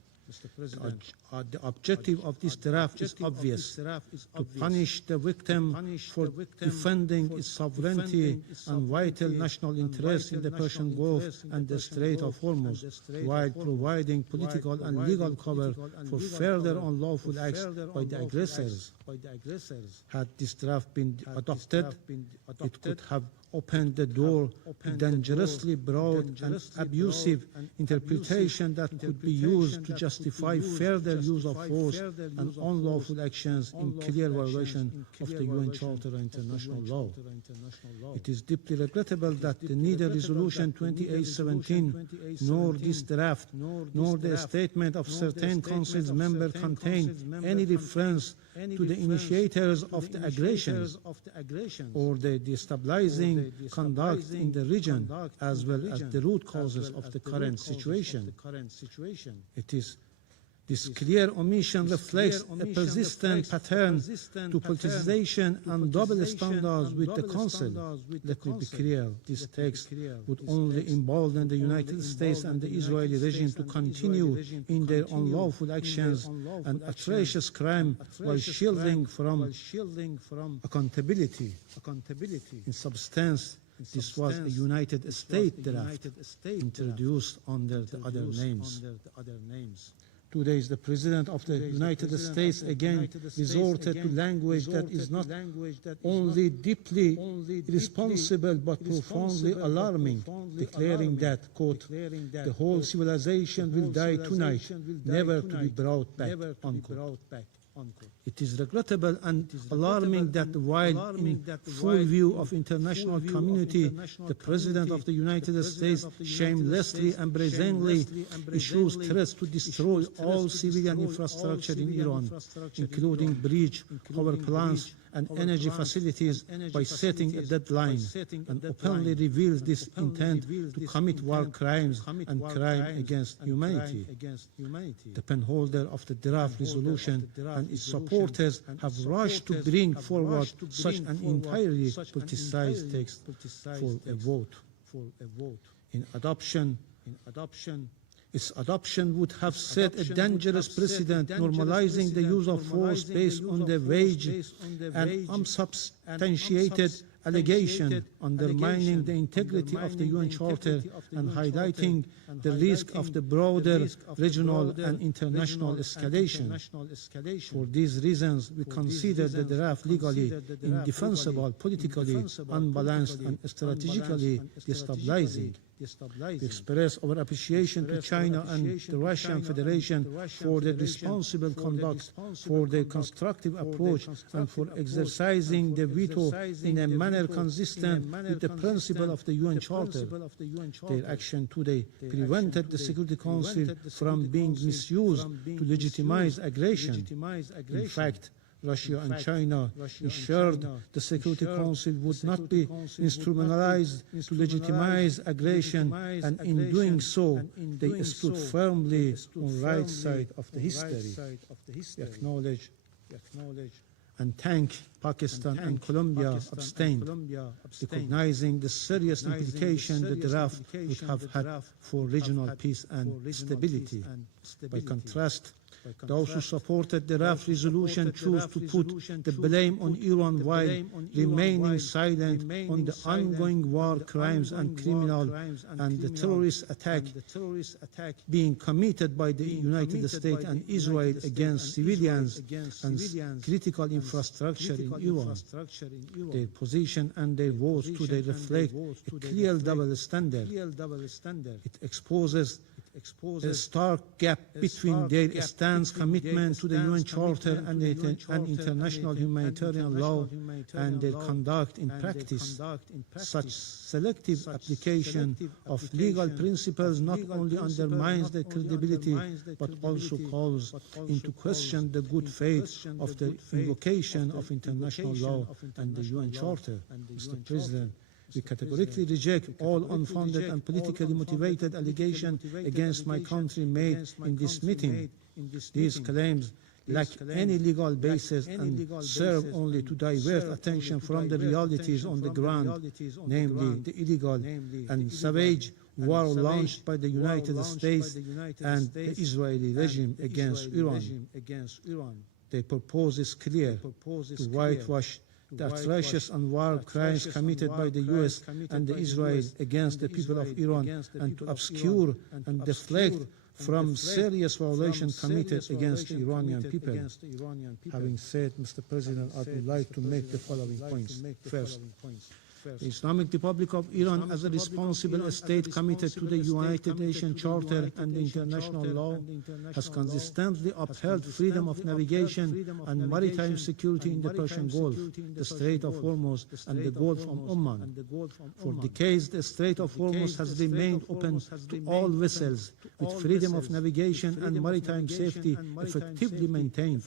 the objective of this draft is obvious: to punish the victim for defending its sovereignty and vital national interests in the Persian Gulf and the Strait of Hormuz, while providing political and legal cover for further unlawful acts by the aggressors. Had this draft been adopted, it could have opened the door to dangerously broad and abusive interpretation that could be used to justify further use of force and unlawful actions in clear violation of the UN Charter and international law. It is deeply regrettable that neither Resolution 2817 nor this draft nor the statement of certain Council's members contain any reference to the initiators of the aggressions or the destabilizing conduct in the region, as well as the root causes of the current situation. This clear omission reflects a persistent pattern to politicization and double standards with the Council. Let me be clear, this text would only embolden the United States and the Israeli regime to continue in their unlawful actions and atrocious crime while shielding from accountability. In substance, this was a United States draft introduced under the other names. 2 days, the President of the United States again resorted to language that is not only deeply irresponsible but profoundly alarming, declaring that, quote, the whole civilization will die tonight, never to be brought back, unquote. It is regrettable and alarming that while in full view of international community, the President of the United States shamelessly and brazenly issues threats to destroy all civilian infrastructure in Iran, including breach power plants and energy facilities by setting a deadline, and openly reveals this intent to commit war crimes and crime against humanity. The penholder of the draft resolution and its supporters have rushed to bring forward such an entirely politicized text for a vote. Its adoption would have set a dangerous precedent, normalizing the use of force based on the vague and unsubstantiated allegation, undermining the integrity of the UN Charter and highlighting the risk of the broader regional and international escalation. For these reasons, we consider the draft legally indefensible, politically unbalanced, and strategically destabilizing. We express our appreciation to China and the Russian Federation for their responsible conduct, for their constructive approach, and for exercising the veto in a manner consistent with the principle of the UN Charter. Their action today prevented the Security Council from being misused to legitimize aggression. In fact, Russia and China ensured the Security Council would not be instrumentalized to legitimize aggression, and in doing so, they stood firmly on the right side of the history. We acknowledge and thank Pakistan and Colombia abstained, recognizing the serious implication the draft would have had for regional peace and stability. By contrast, those who supported the draft resolution chose to put the blame on Iran while remaining silent on the ongoing war crimes and criminal and the terrorist attack being committed by the United States and Israel against civilians and critical infrastructure in Iran. Their position and their votes today reflect a clear double standard. It exposes a stark gap between their stance commitment to the UN Charter and international humanitarian law and their conduct in practice. Such selective application of legal principles not only undermines their credibility but also calls into question the good faith of the invocation of international law and the UN Charter. Mr. President, we categorically reject all unfounded and politically motivated allegations against my country made in this meeting. These claims lack any legal basis and serve only to divert attention from the realities on the ground, namely the illegal and savage war launched by the United States and the Israeli regime against Iran. Their purpose is clear: to whitewash the atrocious and war crimes committed by the US and Israel against the people of Iran, and to obscure and deflect from serious violations committed against the Iranian people. Having said, Mr. President, I would like to make the following points. First, the Islamic Republic of Iran, as a responsible state committed to the United Nations Charter and international law, has consistently upheld freedom of navigation and maritime security in the Persian Gulf, the Strait of Hormuz, and the Gulf of Oman. For decades, the Strait of Hormuz has remained open to all vessels, with freedom of navigation and maritime safety effectively maintained.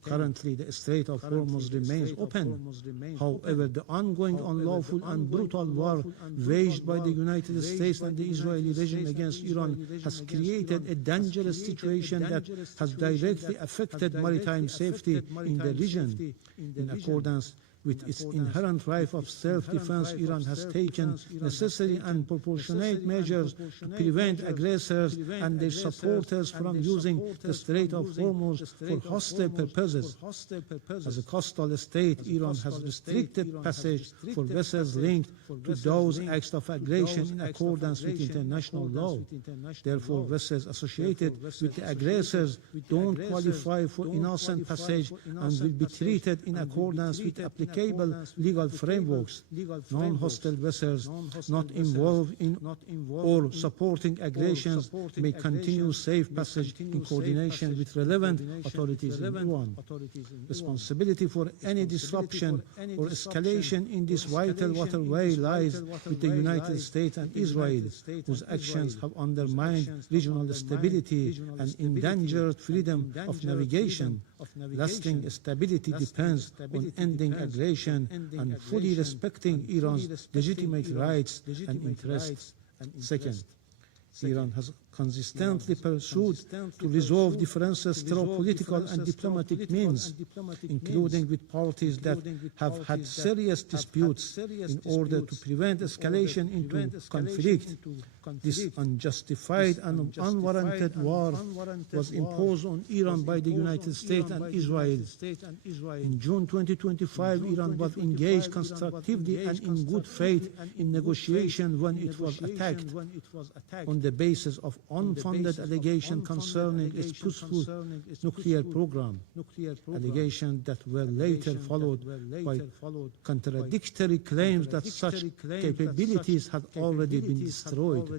Currently, the Strait of Hormuz remains open. However, the ongoing unlawful and brutal war waged by the United States and the Israeli regime against Iran has created a dangerous situation that has directly affected maritime safety in the region. In accordance with its inherent right of self-defense, Iran has taken necessary and proportionate measures to prevent aggressors and their supporters from using the Strait of Hormuz for hostile purposes. As a coastal state, Iran has restricted passage for vessels linked to those acts of aggression in accordance with international law. Therefore, vessels associated with the aggressors don't qualify for innocent passage and will be treated in accordance with applicable legal frameworks. Non-hostile vessels not involved in or supporting aggressions may continue safe passage in coordination with relevant authorities in Iran. Responsibility for any disruption or escalation in this vital waterway lies with the United States and Israel, whose actions have undermined regional stability and endangered freedom of navigation. Lasting stability depends on ending aggression and fully respecting Iran's legitimate rights and interests. Second, Iran has consistently pursued to resolve differences through political and diplomatic means, including with parties that have had serious disputes, in order to prevent escalation into conflict. This unjustified and unwarranted war was imposed on Iran by the United States and Israel. In June 2025, Iran was engaged constructively and in good faith in negotiation when it was attacked on the basis of unfounded allegations concerning its peaceful nuclear program, allegations that were later followed by contradictory claims that such capabilities had already been destroyed.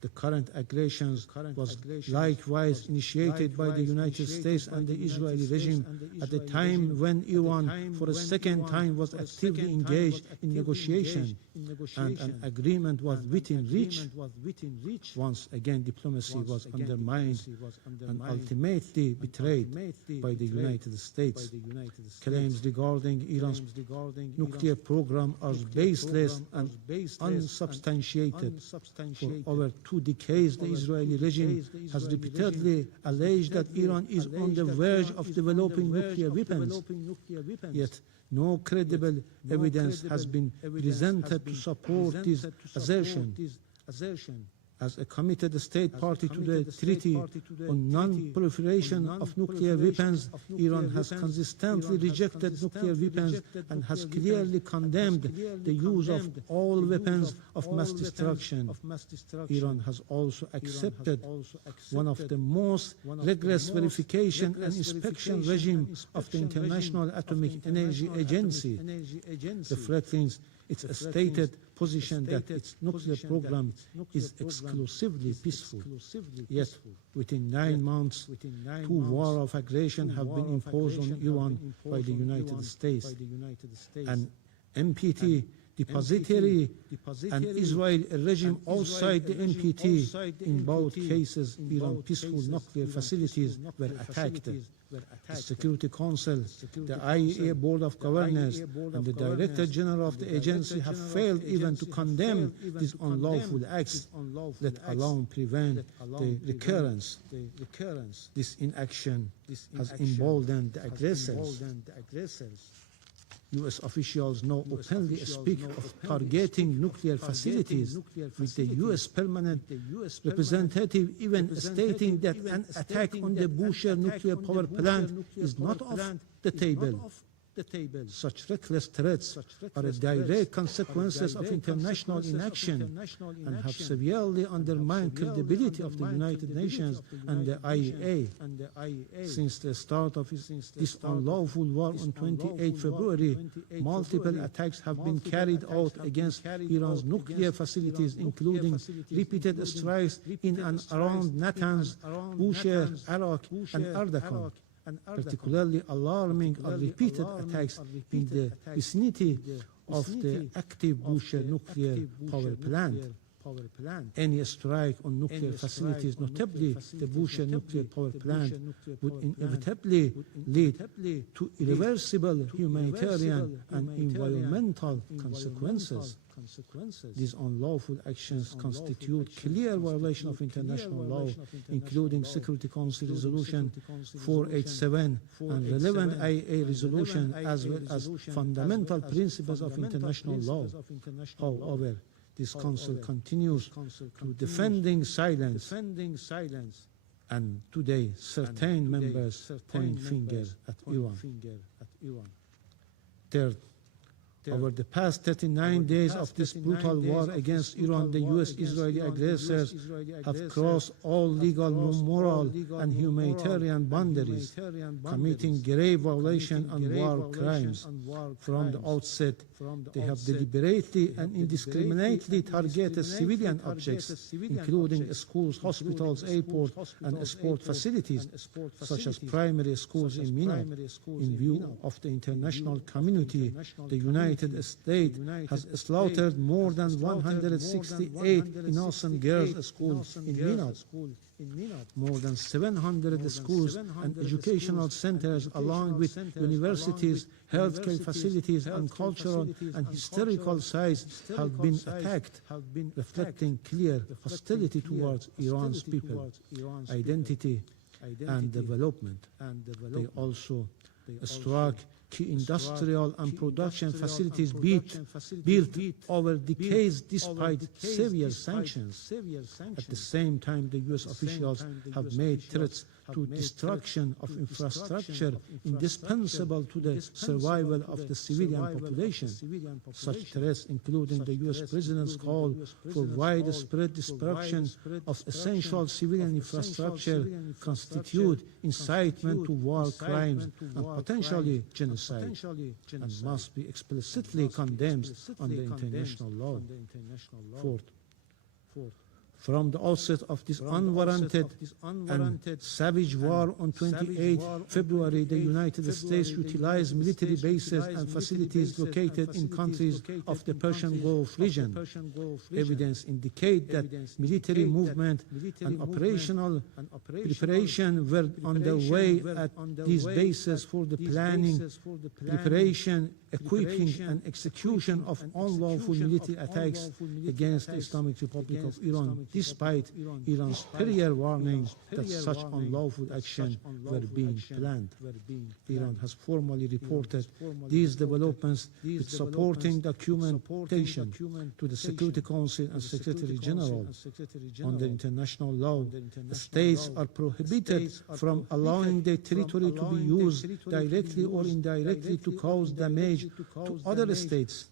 The current aggressions was likewise initiated by the United States and the Israeli regime at a time when Iran, for a second time, was actively engaged in negotiation, and an agreement was within reach. Once again, diplomacy was undermined and ultimately betrayed by the United States. Claims regarding Iran's nuclear program are baseless and unsubstantiated. For over 2 decades, the Israeli regime has repeatedly alleged that Iran is on the verge of developing nuclear weapons. Yet, no credible evidence has been presented to support this assertion. As a committed state party to the Treaty on Non-Proliferation of Nuclear Weapons, Iran has consistently rejected nuclear weapons and has clearly condemned the use of all weapons of mass destruction. Iran has also accepted one of the most rigorous verification and inspection regimes of the International Atomic Energy Agency, reflecting its stated position that its nuclear program is exclusively peaceful. Yet, within 9 months, 2 wars of aggression have been imposed on Iran by the United States. An NPT depository and Israeli regime outside the NPT. In both cases, Iran's peaceful nuclear facilities were attacked. The Security Council, the IAEA Board of Governors, and the Director General of the agency have failed even to condemn these unlawful acts, let alone prevent the recurrence. This inaction has emboldened the aggressors. U.S. officials now openly speak of targeting nuclear facilities, with the U.S. permanent representative even stating that an attack on the Bushehr nuclear power plant is not off the table. Such reckless threats are a direct consequences of international inaction and have severely undermined credibility of the United Nations and the IAEA. Since the start of this unlawful war on 28 February, multiple attacks have been carried out against Iran's nuclear facilities, including repeated strikes in and around Natanz, Bushehr, Arak, and Ardakan. Particularly alarming are repeated attacks in the vicinity of the active Bushehr nuclear power plant. Any strike on nuclear facilities, notably the Bushehr nuclear power plant, would inevitably lead to irreversible humanitarian and environmental consequences. These unlawful actions constitute clear violation of international law, including Security Council Resolution 487 and relevant IAEA resolution, as well as fundamental principles of international law. However, this Council continues to defending silence, and today certain members point fingers at Iran. Third, over the past 39 days of this brutal war against Iran, the U.S.-Israeli aggressors have crossed all legal, moral, and humanitarian boundaries, committing grave violations and war crimes. From the outset, they have deliberately and indiscriminately targeted civilian objects, including schools, hospitals, airports, and sport facilities, such as primary schools in Mina. In view of the international community, the United States has slaughtered more than 168 innocent girls' schools in Mina. More than 700 schools and educational centers, along with universities, healthcare facilities, and cultural and historical sites, have been attacked, reflecting clear hostility towards Iran's people, identity, and development. They also struck key industrial and production facilities built over decades despite severe sanctions. At the same time, the U.S. officials have made threats to destruction of infrastructure indispensable to the survival of the civilian population. Such threats, including the U.S. President's call for widespread destruction of essential civilian infrastructure, constitute incitement to war crimes and potentially genocide, and must be explicitly condemned under international law. Fourth, from the outset of this unwarranted and savage war on 28 February, the United States utilized military bases and facilities located in countries of the Persian Gulf region. Evidence indicates that military movement and operational preparation were underway at these bases for the planning, preparation, equipping, and execution of unlawful military attacks against the Islamic Republic of Iran, despite Iran's prior warnings that such unlawful action were being planned. Iran has formally reported these developments with supporting documentation to the Security Council and Secretary General. Under international law, the states are prohibited from allowing their territory to be used directly or indirectly to cause damage to other states.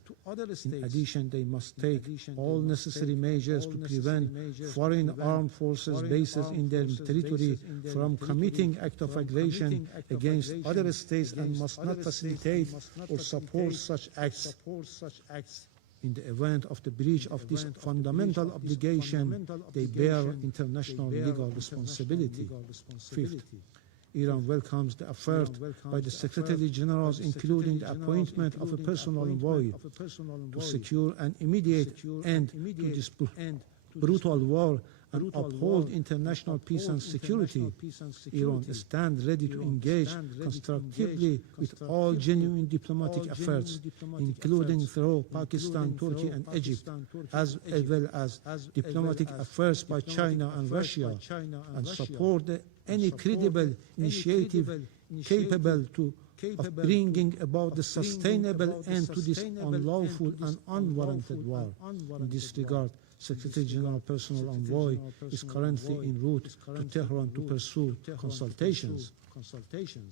In addition, they must take all necessary measures to prevent foreign armed forces bases in their territory from committing acts of aggression against other states, and must not facilitate or support such acts. In the event of the breach of this fundamental obligation, they bear international legal responsibility. Fifth, Iran welcomes the effort by the Secretary Generals, including the appointment of a personal envoy, to secure an immediate end to this brutal war and uphold international peace and security. Iran stands ready to engage constructively with all genuine diplomatic efforts, including through Pakistan, Turkey, and Egypt, as well as diplomatic efforts by China and Russia, and support any credible initiative capable of bringing about the sustainable end to this unlawful and unwarranted war. In this regard, Secretary General Personal Envoy is currently en route to Tehran to pursue consultations.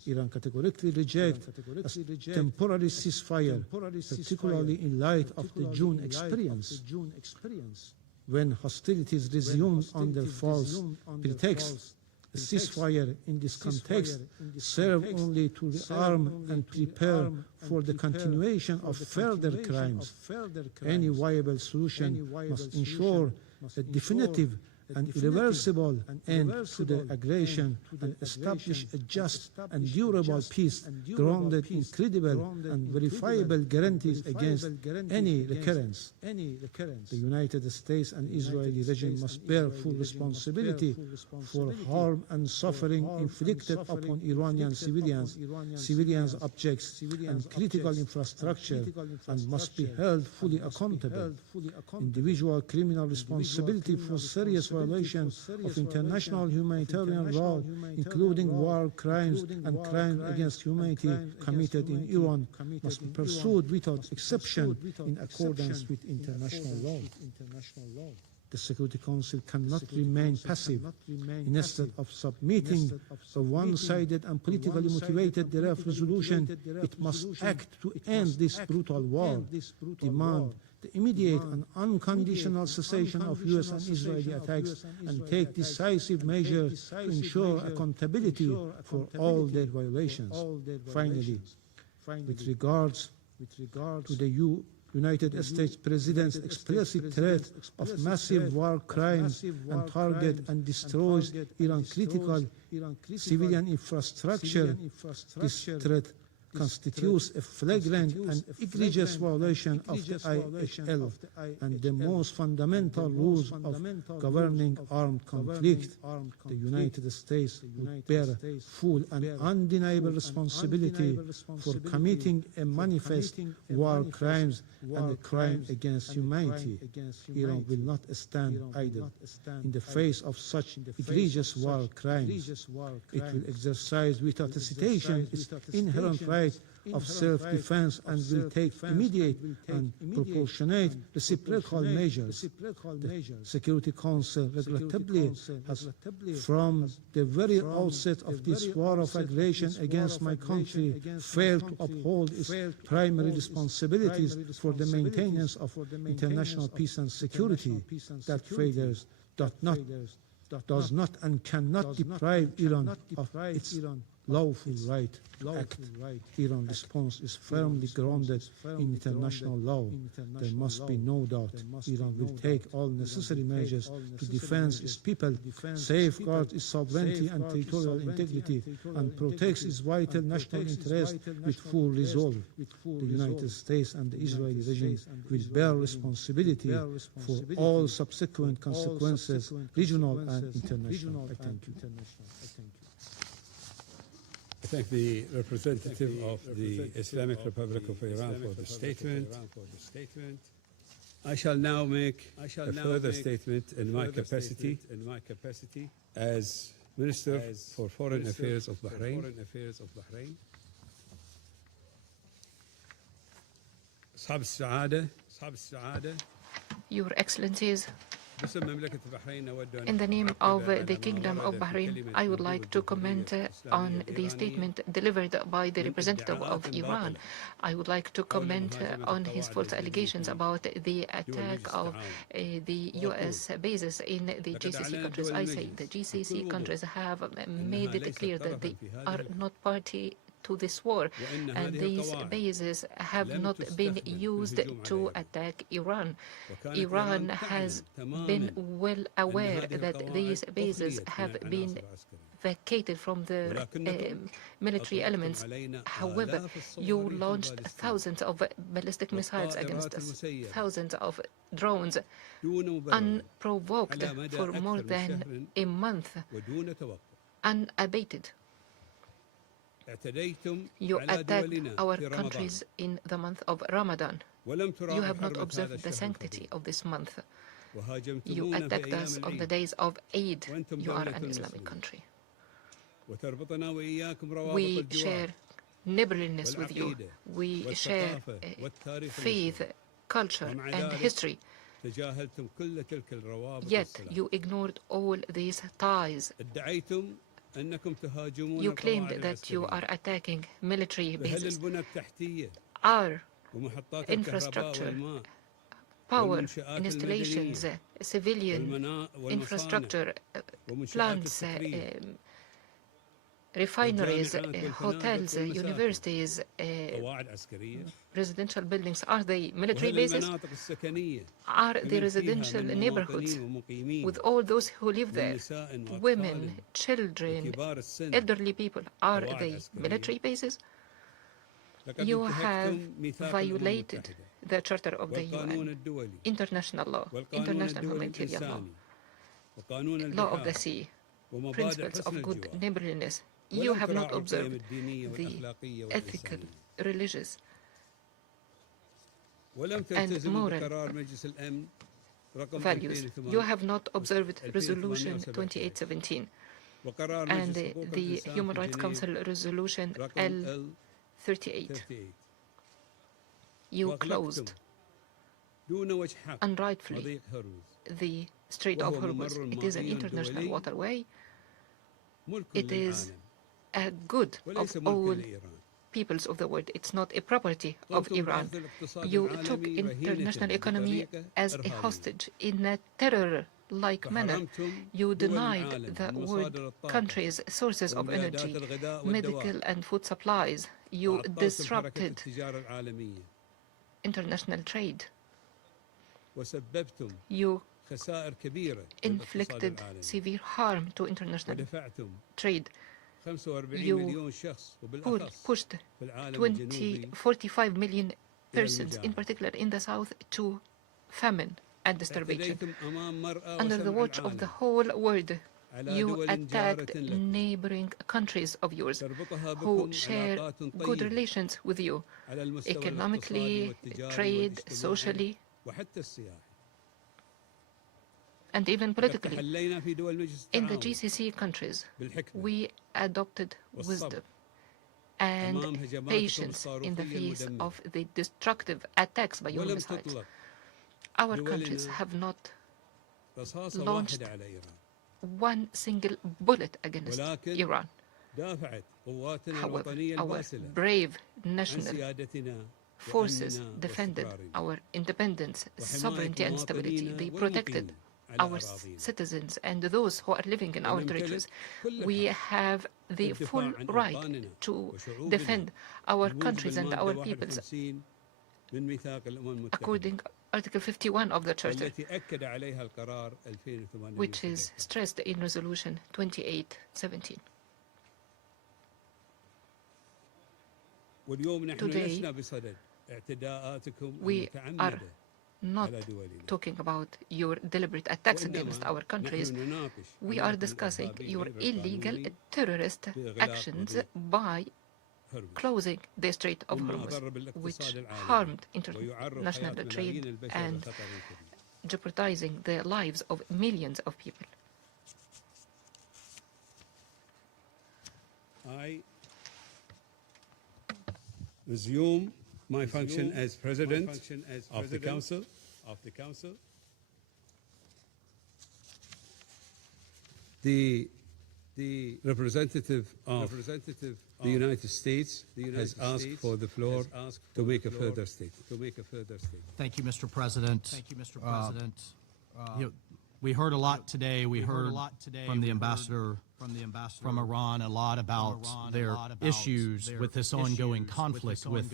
Iran categorically rejects a temporary ceasefire, particularly in light of the June experience, when hostilities resumed under false pretexts. A ceasefire in this context serves only to rearm and prepare for the continuation of further crimes. Any viable solution must ensure a definitive and irreversible end to the aggression and establish a just and durable peace grounded in credible and verifiable guarantees against any recurrence. The United States and Israeli regime must bear full responsibility for harm and suffering inflicted upon Iranian civilians, objects, and critical infrastructure, and must be held fully accountable. Individual criminal responsibility for serious violations of international humanitarian law, including war crimes and crimes against humanity committed in Iran, must be pursued without exception in accordance with international law. The Security Council cannot remain passive. Instead of submitting a one-sided and politically motivated draft resolution, it must act to end this brutal war, demand the immediate and unconditional cessation of U.S. and Israeli attacks, and take decisive measures to ensure accountability for all their violations. Finally, with regards to the United States President's explicit threat of massive war crimes and target and destroys Iran's critical civilian infrastructure, this threat constitutes a flagrant and egregious violation of the IHL and the most fundamental rules of governing armed conflict. The United States would bear full and undeniable responsibility for committing a manifest war crimes and a crime against humanity. Iran will not stand idle in the face of such egregious war crimes. It will exercise without hesitation its inherent right of self-defense and will take immediate and proportionate reciprocal measures. The Security Council regrettably has, from the very outset of this war of aggression against my country, failed to uphold its primary responsibilities for the maintenance of international peace and security. That failure does not and cannot deprive Iran of its lawful right to act. Iran's response is firmly grounded in international law. There must be no doubt Iran will take all necessary measures to defend its people, safeguard its sovereignty and territorial integrity, and protect its vital national interests with full resolve. The United States and the Israeli regime will bear responsibility for all subsequent consequences, regional and international. I thank you. I thank the representative of the Islamic Republic of Iran for the statement. I shall now make a further statement in my capacity as Minister for Foreign Affairs of Bahrain. أصحاب السعادة Your Excellencies, in the name of the Kingdom of Bahrain, I would like to comment on the statement delivered by the representative of Iran. I would like to comment on his false allegations about the attack of the U.S. bases in the GCC countries. I say the GCC countries have made it clear that they are not party to this war, and these bases have not been used to attack Iran. Iran has been well aware that these bases have been vacated from the military elements. However, you launched thousands of ballistic missiles against us, thousands of drones, unprovoked for more than a month, unabated. You attacked our countries in the month of Ramadan. You have not observed the sanctity of this month. You attacked us on the days of Eid. You are an Islamic country. We share neighborliness with you. We share faith, culture, and history. Yet you ignored all these ties. You claimed that you are attacking military bases. Our infrastructure, power installations, civilian infrastructure, plants, refineries, hotels, universities, residential buildings, are they military bases? Are they residential neighborhoods with all those who live there? Women, children, elderly people, are they military bases? You have violated the Charter of the UN, international law, international humanitarian law, law of the sea, principles of good neighborliness. You have not observed the ethical, religious, and moral values. You have not observed Resolution 2817 and the Human Rights Council Resolution L38. You closed unrightfully the Strait of Hormuz. It is an international waterway. It is a good of all peoples of the world. It's not a property of Iran. You took international economy as a hostage in a terror-like manner. You denied the world countries sources of energy, medical and food supplies. You disrupted international trade. You inflicted severe harm to international trade. You pushed 45 million persons, in particular in the south, to famine and starvation. Under the watch of the whole world, you attacked neighboring countries of yours who share good relations with you, economically, trade, socially, and even politically. In the GCC countries, we adopted wisdom and patience in the face of the destructive attacks by human missiles. Our countries have not launched one single bullet against Iran. However, our brave national forces defended our independence, sovereignty, and stability. They protected our citizens and those who are living in our territories. We have the full right to defend our countries and our peoples according to Article 51 of the Charter, which is stressed in Resolution 2817. Today, we are not talking about your deliberate attacks against our countries. We are discussing your illegal terrorist actions by closing the Strait of Hormuz, which harmed international trade and jeopardizing the lives of millions of people. I resume my function as President of the Council. The representative of the United States has asked for the floor to make a further statement. Thank you, Mr. President. We heard a lot today. We heard from the ambassador from Iran a lot about their issues with this ongoing conflict with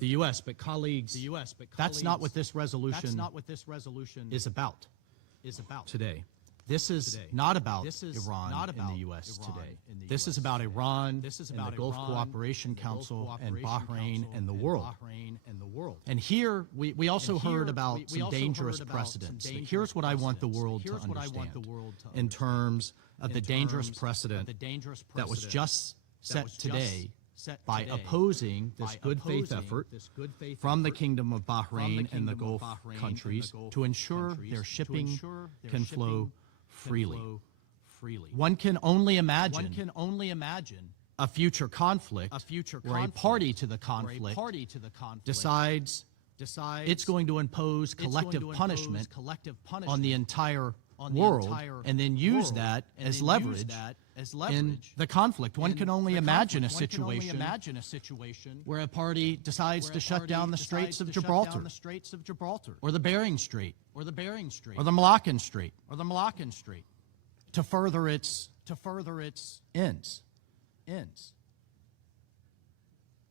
the U.S. But colleagues, that's not what this resolution is about today. This is not about Iran and the U.S. today. This is about Iran and the Gulf Cooperation Council and Bahrain and the world. And here, we also heard about some dangerous precedents. Here's what I want the world to understand in terms of the dangerous precedent that was just set today by opposing this good faith effort from the Kingdom of Bahrain and the Gulf countries to ensure their shipping can flow freely. One can only imagine a future conflict where a party to the conflict decides it's going to impose collective punishment on the entire world and then use that as leverage in the conflict. One can only imagine a situation where a party decides to shut down the Straits of Gibraltar or the Bering Strait or the Malaccan Strait to further its ends.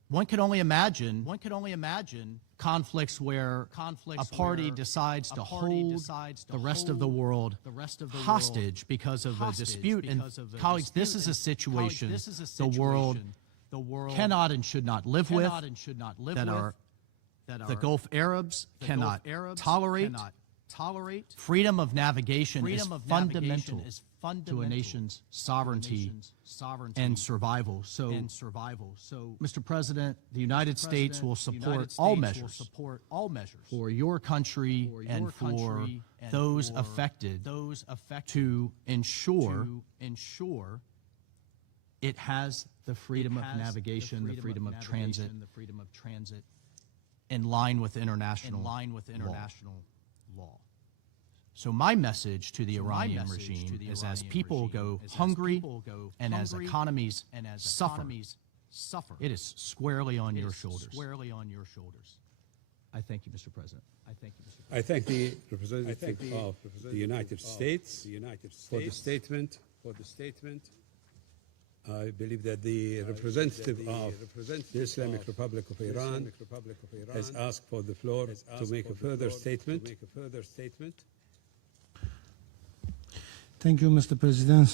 One can only imagine conflicts where a party decides to hold the rest of the world hostage because of a dispute. And colleagues, this is a situation the world cannot and should not live with, that the Gulf Arabs cannot tolerate. Freedom of navigation is fundamental to a nation's sovereignty and survival. So, Mr. President, the United States will support all measures for your country and for those affected to ensure it has the freedom of navigation, the freedom of transit, in line with international law. So my message to the Iranian regime is, as people go hungry and as economies suffer, it is squarely on your shoulders. I thank you, Mr. President. I thank the representative of the United States for the statement. I believe that the representative of the Islamic Republic of Iran has asked for the floor to make a further statement. Thank you, Mr. President.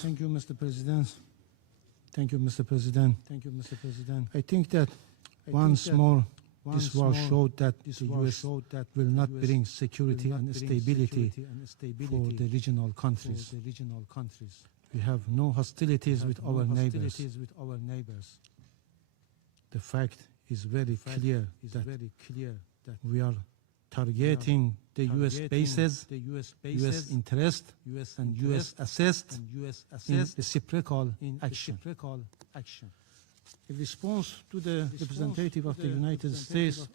I think that once more this war showed that the U.S. will not bring security and stability for the regional countries. We have no hostilities with our neighbors. The fact is very clear that we are targeting the U.S. bases, U.S. interest, and U.S. assessed in reciprocal action. In response to the representative of the United States,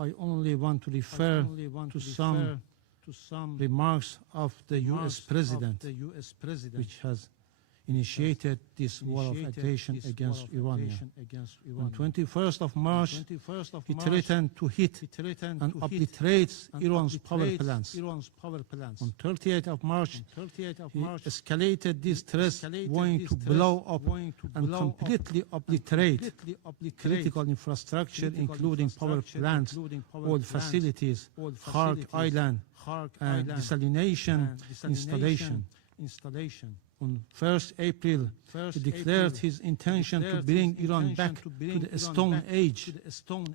I only want to refer to some remarks of the U.S. President, which has initiated this war of aggression against Iran. On 21st of March, he threatened to hit and obliterate Iran's power plants. On 30th of March, he escalated this threat, going to blow up and completely obliterate critical infrastructure, including power plants, oil facilities, Hark Island, and desalination installation. On 1st April, he declared his intention to bring Iran back to the Stone Age,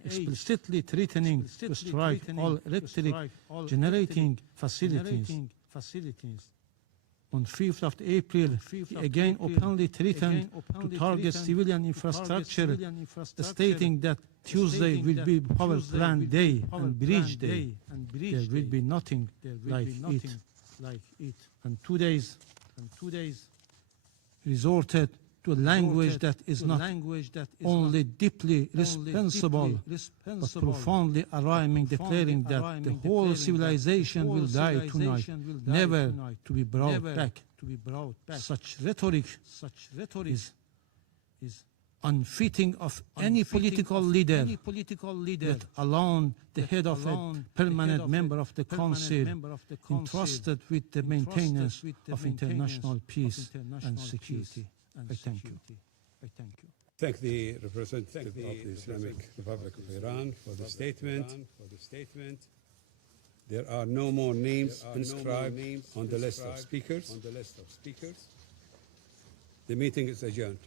explicitly threatening to strike all electric generating facilities. On 5th of April, he again openly threatened to target civilian infrastructure, stating that Tuesday will be power plant day and bridge day. There will be nothing like it. And 2 days resorted to a language that is not only deeply responsible, but profoundly alarming, declaring that the whole civilization will die tonight, never to be brought back. Such rhetoric is unfitting of any political leader, let alone the head of a permanent member of the Council entrusted with the maintenance of international peace and security. I thank you. Thank the representative of the Islamic Republic of Iran for the statement. There are no more names inscribed on the list of speakers. The meeting is adjourned.